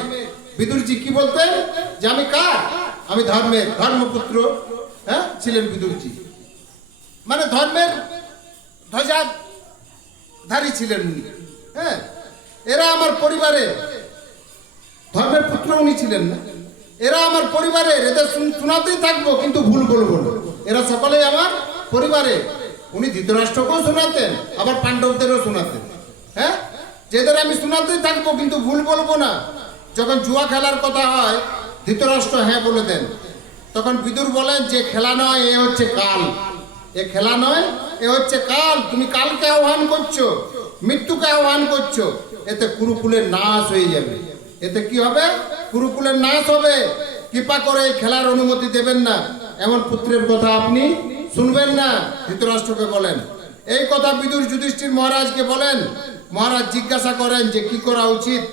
বিদুরজি কি বলতেন? যে আমি কার? আমি ধর্মের, ধর্মপুত্র। হ্যাঁ, ছিলেন বিদুরজি, মানে ধর্মের ধ্বজাধারী ছিলেন উনি। হ্যাঁ, এরা আমার পরিবারের, ধর্মের পুত্র উনি ছিলেন না। এরা আমার পরিবারের, এদের শোনাতেই থাকবো, কিন্তু ভুল বলবো না। এরা সকলেই আমার পরিবারের। উনি ধৃতরাষ্ট্রকেও শোনাতেন, আবার পাণ্ডবদেরও শোনাতেন। হ্যাঁ, যেদের আমি শোনাতেই থাকবো, কিন্তু ভুল বলবো না। যখন জুয়া খেলার কথা হয়, ধৃতরাষ্ট্র হ্যাঁ বলে দেন। তখন বিদুর বলেন যে খেলা নয়, এ হচ্ছে কাল। এ খেলা নয়, এ হচ্ছে কাল। তুমি কালকে আহ্বান করছো, মৃত্যুকে আহ্বান করছো। এতে কুরুকুলের নাশ হয়ে যাবে। এতে কি হবে? কুরুকুলের নাশ হবে। কৃপা করে খেলার অনুমতি দেবেন না, এমন পুত্রের কথা আপনি শুনবেন না, ধৃতরাষ্ট্রকে বলেন। এই কথা বিদুর যুধিষ্ঠির মহারাজকে বলেন। মহারাজ জিজ্ঞাসা করেন যে কি করা উচিত,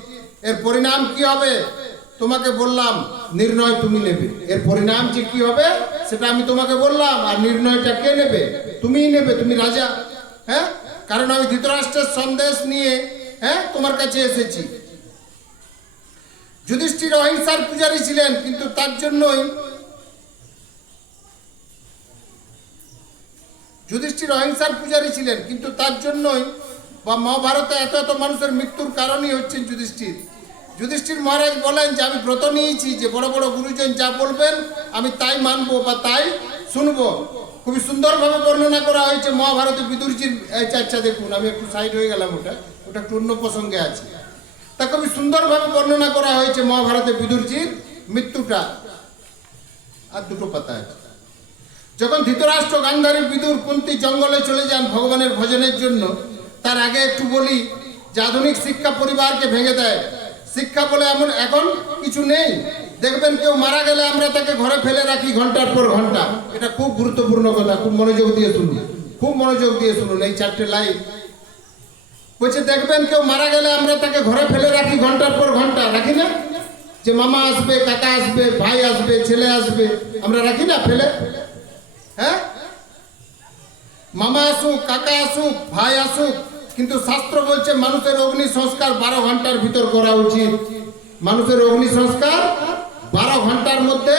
এর পরিণাম কি হবে? তোমাকে বললাম, নির্ণয় তুমি নেবে। এর পরিণাম যে কি হবে সেটা আমি তোমাকে বললাম, আর নির্ণয়টা কে নেবে? তুমিই নেবে, তুমি রাজা। হ্যাঁ, কারণ আমি ধৃতরাষ্ট্রের সন্দেশ নিয়ে তোমার কাছে এসেছি। যুধিষ্ঠির অহিংসার পূজারী ছিলেন, কিন্তু তার জন্যই বা মহাভারতে এত এত মানুষের মৃত্যুর কারণই হচ্ছেন যুধিষ্ঠির। যুধিষ্ঠির মহারাজ বলেন যে আমি ব্রত নিয়েছি যে বড় বড় গুরুজন যা বলবেন আমি তাই মানবো বা তাই শুনবো। খুবই সুন্দরভাবে বর্ণনা করা হয়েছে মহাভারতে বিদুরজির। আচ্ছা দেখুন, আমি একটু সাইড হয়ে গেলাম, ওটা একটু অন্য প্রসঙ্গে আছে। তা খুবই সুন্দরভাবে বর্ণনা করা হয়েছে মহাভারতে বিদুরজির মৃত্যুটা। আর দুটো পাতা আছে। যখন ধৃতরাষ্ট্র, গান্ধারী, বিদুর, কুন্তী জঙ্গলে চলে যান ভগবানের ভজনের জন্য, তার আগে একটু বলি যে আধুনিক শিক্ষা পরিবারকে ভেঙে দেয়। শিক্ষা বলে এমন এখন কিছু নেই। দেখবেন কেউ মারা গেলে আমরা তাকে ঘরে ফেলে রাখি ঘন্টার পর ঘন্টা। এটা খুব গুরুত্বপূর্ণ কথা, খুব মনোযোগ দিয়ে শুনুন, খুব মনোযোগ দিয়ে শুনুন এই চারটে লাইন। বলছে দেখবেন কেউ মারা গেলে আমরা তাকে ঘরে ফেলে রাখি ঘন্টার পর ঘন্টা, রাখি না? যে মামা আসবে, কাকা আসবে, ভাই আসবে, ছেলে আসবে, আমরা রাখি না ফেলে? হ্যাঁ, মামা আসুক, কাকা আসুক, ভাই আসুক, কিন্তু শাস্ত্র বলছে মানুষের অগ্নি সংস্কার 12 ঘন্টার ভিতর করা উচিত। মানুষের অগ্নি সংস্কার 12 ঘন্টার মধ্যে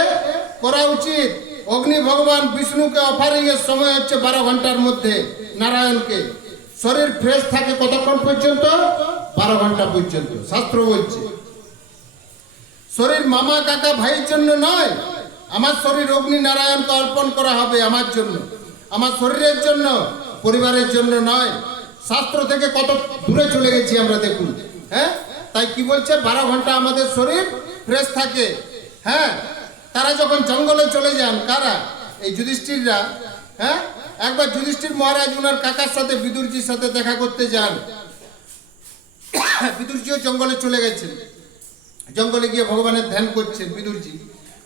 করা উচিত। অগ্নি ভগবান বিষ্ণুকে অফারিং এর সময় হচ্ছে 12 ঘন্টার মধ্যে, নারায়ণকে। শরীর ফ্রেশ থাকে কতক্ষণ পর্যন্ত? 12 ঘন্টা পর্যন্ত, শাস্ত্র বলছে। শরীর মামা কাকা ভাইয়ের জন্য নয়, আমার শরীর অগ্নি নারায়ণকে অর্পণ করা হবে আমার জন্য, আমার শরীরের জন্য, পরিবারের জন্য নয়। শাস্ত্র থেকে কত দূরে চলে গেছি আমরা, দেখুন। হ্যাঁ, তাই কি বলছে? 12 ঘন্টা আমাদের শরীর ফ্রেশ থাকে। হ্যাঁ, তারা যখন জঙ্গলে চলে যান, কারা? এই যুধিষ্ঠিররা। হ্যাঁ, একবার যুধিষ্ঠির মহারাজ ওনার কাকার সাথে বিদুরজির সাথে দেখা করতে যান। বিদুরজিও জঙ্গলে চলে গেছেন, জঙ্গলে গিয়ে ভগবানের ধ্যান করছেন বিদুরজি।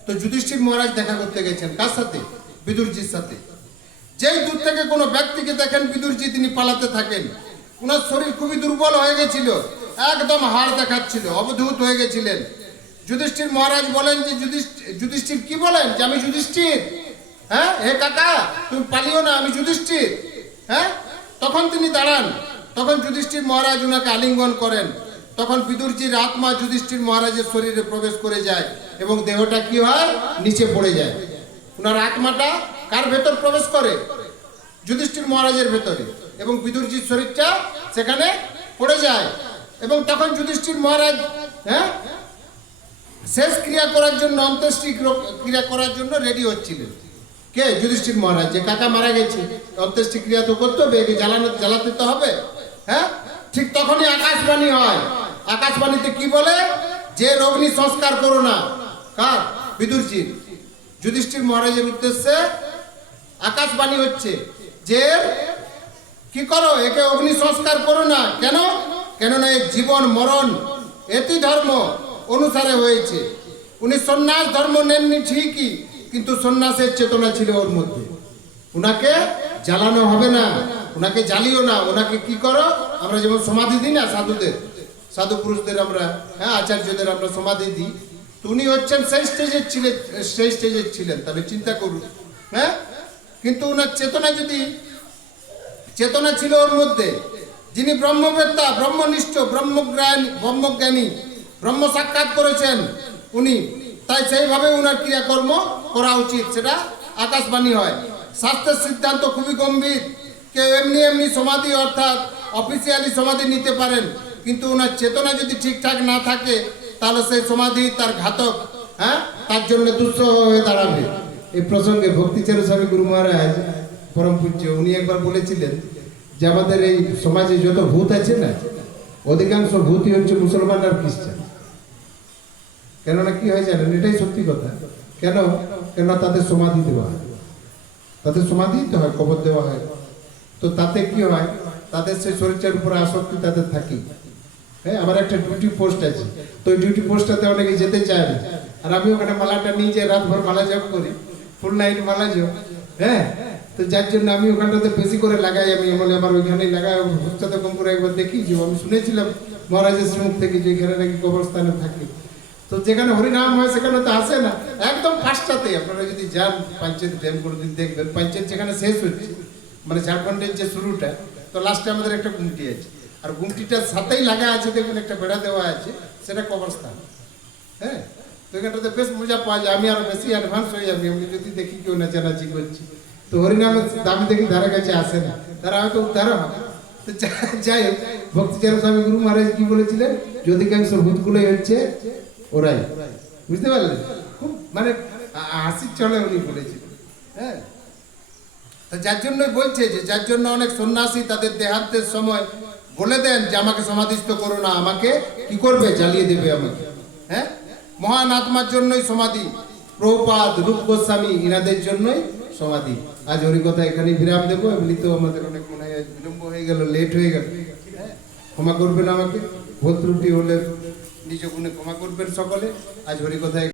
তো যুধিষ্ঠির মহারাজ দেখা করতে গেছেন কার সাথে? বিদুরজির সাথে। যেই দূর থেকে কোনো ব্যক্তিকে দেখেন বিদুরজি, তিনি পালাতে থাকেন। ওনার শরীর খুবই দুর্বল হয়ে গেছিল, একদম হাড় দেখাচ্ছিল, অবধূত হয়ে গেছিলেন। যুধিষ্ঠির মহারাজ বলেন যে যুধিষ্ঠির কি বলেন? যে আমি যুধিষ্ঠির। হ্যাঁ, হে কাকা তুমি পালিও না, আমি যুধিষ্ঠির। হ্যাঁ, তখন তিনি দাঁড়ান। তখন যুধিষ্ঠির মহারাজ ওনাকে আলিঙ্গন করেন। তখন বিদুরজির আত্মা যুধিষ্ঠির মহারাজের শরীরে প্রবেশ করে যায় এবং দেহটা কি হয়? নিচে পড়ে যায়। ওনার আত্মাটা কার ভেতর প্রবেশ করে? যুধিষ্ঠির মহারাজের ভেতরে, এবং বিদুরজির শরীরটা সেখানে পড়ে যায়। এবং তখন যুধিষ্ঠির মহারাজ শেষ ক্রিয়া করার জন্য, অন্ত্যেষ্টি ক্রিয়া করার জন্য রেডি হচ্ছিলেন। কে? যুধিষ্ঠির মহারাজ। যে কাকা মারা গেছে, অন্ত্যেষ্টি ক্রিয়া তো করতে হবে, জ্বালাতে তো হবে। হ্যাঁ, ঠিক তখনই আকাশবাণী হয়। আকাশবাণীতে কি বলে? যে অগ্নি সংস্কার করো না, কার? বিদুরজির। যুধিষ্ঠির মহারাজের উদ্দেশ্যে আকাশবাণী হচ্ছে যে কি করো, একে অগ্নি সংস্কার করো না। কেন? কেননা এই জীবন মরণ এটি ধর্ম অনুসারে হয়েছে। উনি সন্ন্যাস ধর্ম নেননি ঠিকই, কিন্তু সন্ন্যাসের চেতনা ছিল ওর মধ্যে। উনাকে জ্বালানো হবে না, উনাকে জ্বালিও না। ওনাকে কি করো, আমরা যেমন সমাধি দিই না সাধুদের, সাধু পুরুষদের আমরা, হ্যাঁ, আচার্যদের আমরা সমাধি দিই, তো উনি হচ্ছেন সেই স্টেজের ছিলেন, সেই স্টেজের ছিলেন। তাহলে চিন্তা করুন, হ্যাঁ। কিন্তু ওনার চেতনা যদি, চেতনা ছিল ওর মধ্যে, যিনি ব্রহ্মবেত্তা, ব্রহ্মনিষ্ঠ, ব্রহ্মজ্ঞানী, ব্রহ্ম সাক্ষাৎ করেছেন উনি, তাই সেইভাবে উনার ক্রিয়াকর্ম করা উচিত। সেটা আকাশবাণী হয়। শাস্ত্রের সিদ্ধান্ত খুবই গম্ভীর। কেউ এমনি এমনি সমাধি অর্থাৎ অফিসিয়ালি সমাধি নিতে পারেন, কিন্তু ওনার চেতনা যদি ঠিকঠাক না থাকে তাহলে সেই সমাধি তার ঘাতক, হ্যাঁ, তার জন্য দুঃসহ হয়ে দাঁড়াবে। এই প্রসঙ্গে ভক্তিচারু স্বামী গুরু মহারাজ পরম পূজ্য উনি একবার বলেছিলেন যে আমাদের এই সমাজে যত ভূত আছে না, অধিকাংশ ভূতই হচ্ছে মুসলমান আর খ্রিস্টান। কেননা কি হয় জানেন, এটাই সত্যি কথা। কেন? কেন তাদের সমাধি দেওয়া হয়, তাদের সমাধি তো হয়, কবর দেওয়া হয়। তো তাতে কি হয়, তাদের সেই শরীরের উপরে আসক্তি তাদের থাকে। হ্যাঁ, আমার একটা ডিউটি পোস্ট আছে, তো ওই ডিউটি পোস্টটাতে অনেকে যেতে চায় না। আর আমি ওখানে মালাটা নিয়ে যাই, রাতভর মালা জপ করি, ফুল নাইট মালা জপ। হ্যাঁ, তো যার জন্য আমি ওখানটাতে বেশি করে লাগাই। আমি বলে আমার ওইখানেই লাগাই। ভূতটাতে কম করে একবার দেখি যে, আমি শুনেছিলাম মহারাজের মুখ থেকে যে এখানে নাকি কবরস্থানে থাকে। তো যেখানে হরিনাম হয় সেখানে তো আসে না, একদম ফার্স্টটাতে। আপনারা যদি যান পঞ্চায়েত ড্যাম কোনোদিন দেখবেন, পঞ্চায়েত যেখানে শেষ হচ্ছে, মানে ঝাড়খণ্ডের যে শুরুটা, তো লাস্টে আমাদের একটা গুমটি আছে, আর গুমটিটার সাথেই লাগা আছে দেখবেন একটা বেড়া দেওয়া আছে, সেটা কবরস্থান। হ্যাঁ, তো এখানটাতে বেশ মজা পাওয়া যায়। আমি আরো বেশি অ্যাডভান্স হয়ে যাবি আমি যদি দেখি কেউ নাচানাচি করছি। তো হরিনামের দামি দেখি ধারে কাছে আসে না, তারা হয়তো উদ্ধার হবে। তো যাই হোক, ভক্তিচারু স্বামী গুরু মহারাজ কি বলেছিলেন, যে অধিকাংশ ভূতগুলোই হচ্ছে ওরাই। বুঝতে পারলেন? খুব মানে হাসির চলে উনি বলেছিলেন। হ্যাঁ, তো যার জন্যই বলছে যে, যার জন্য অনেক সন্ন্যাসী তাদের দেহান্তের সময় বলে দেন যে আমাকে সমাধিস্থ করো না, আমাকে কি করবে, জ্বালিয়ে দেবে আমাকে। হ্যাঁ, মহান আত্মার জন্যই সমাধি। প্রভুপাদ, রূপ গোস্বামী, ইনাদের জন্যই সমাধি। আজ হরিকথা এখানেই বিরাম দেবো। এমনি তো আমাদের অনেক মনে হয় বিলম্ব হয়ে গেল, লেট হয়ে গেল। হ্যাঁ, ক্ষমা করবেন আমাকে, ভুল ত্রুটি হলে নিজ গুণে ক্ষমা করবেন সকলে। আজ হরিকথা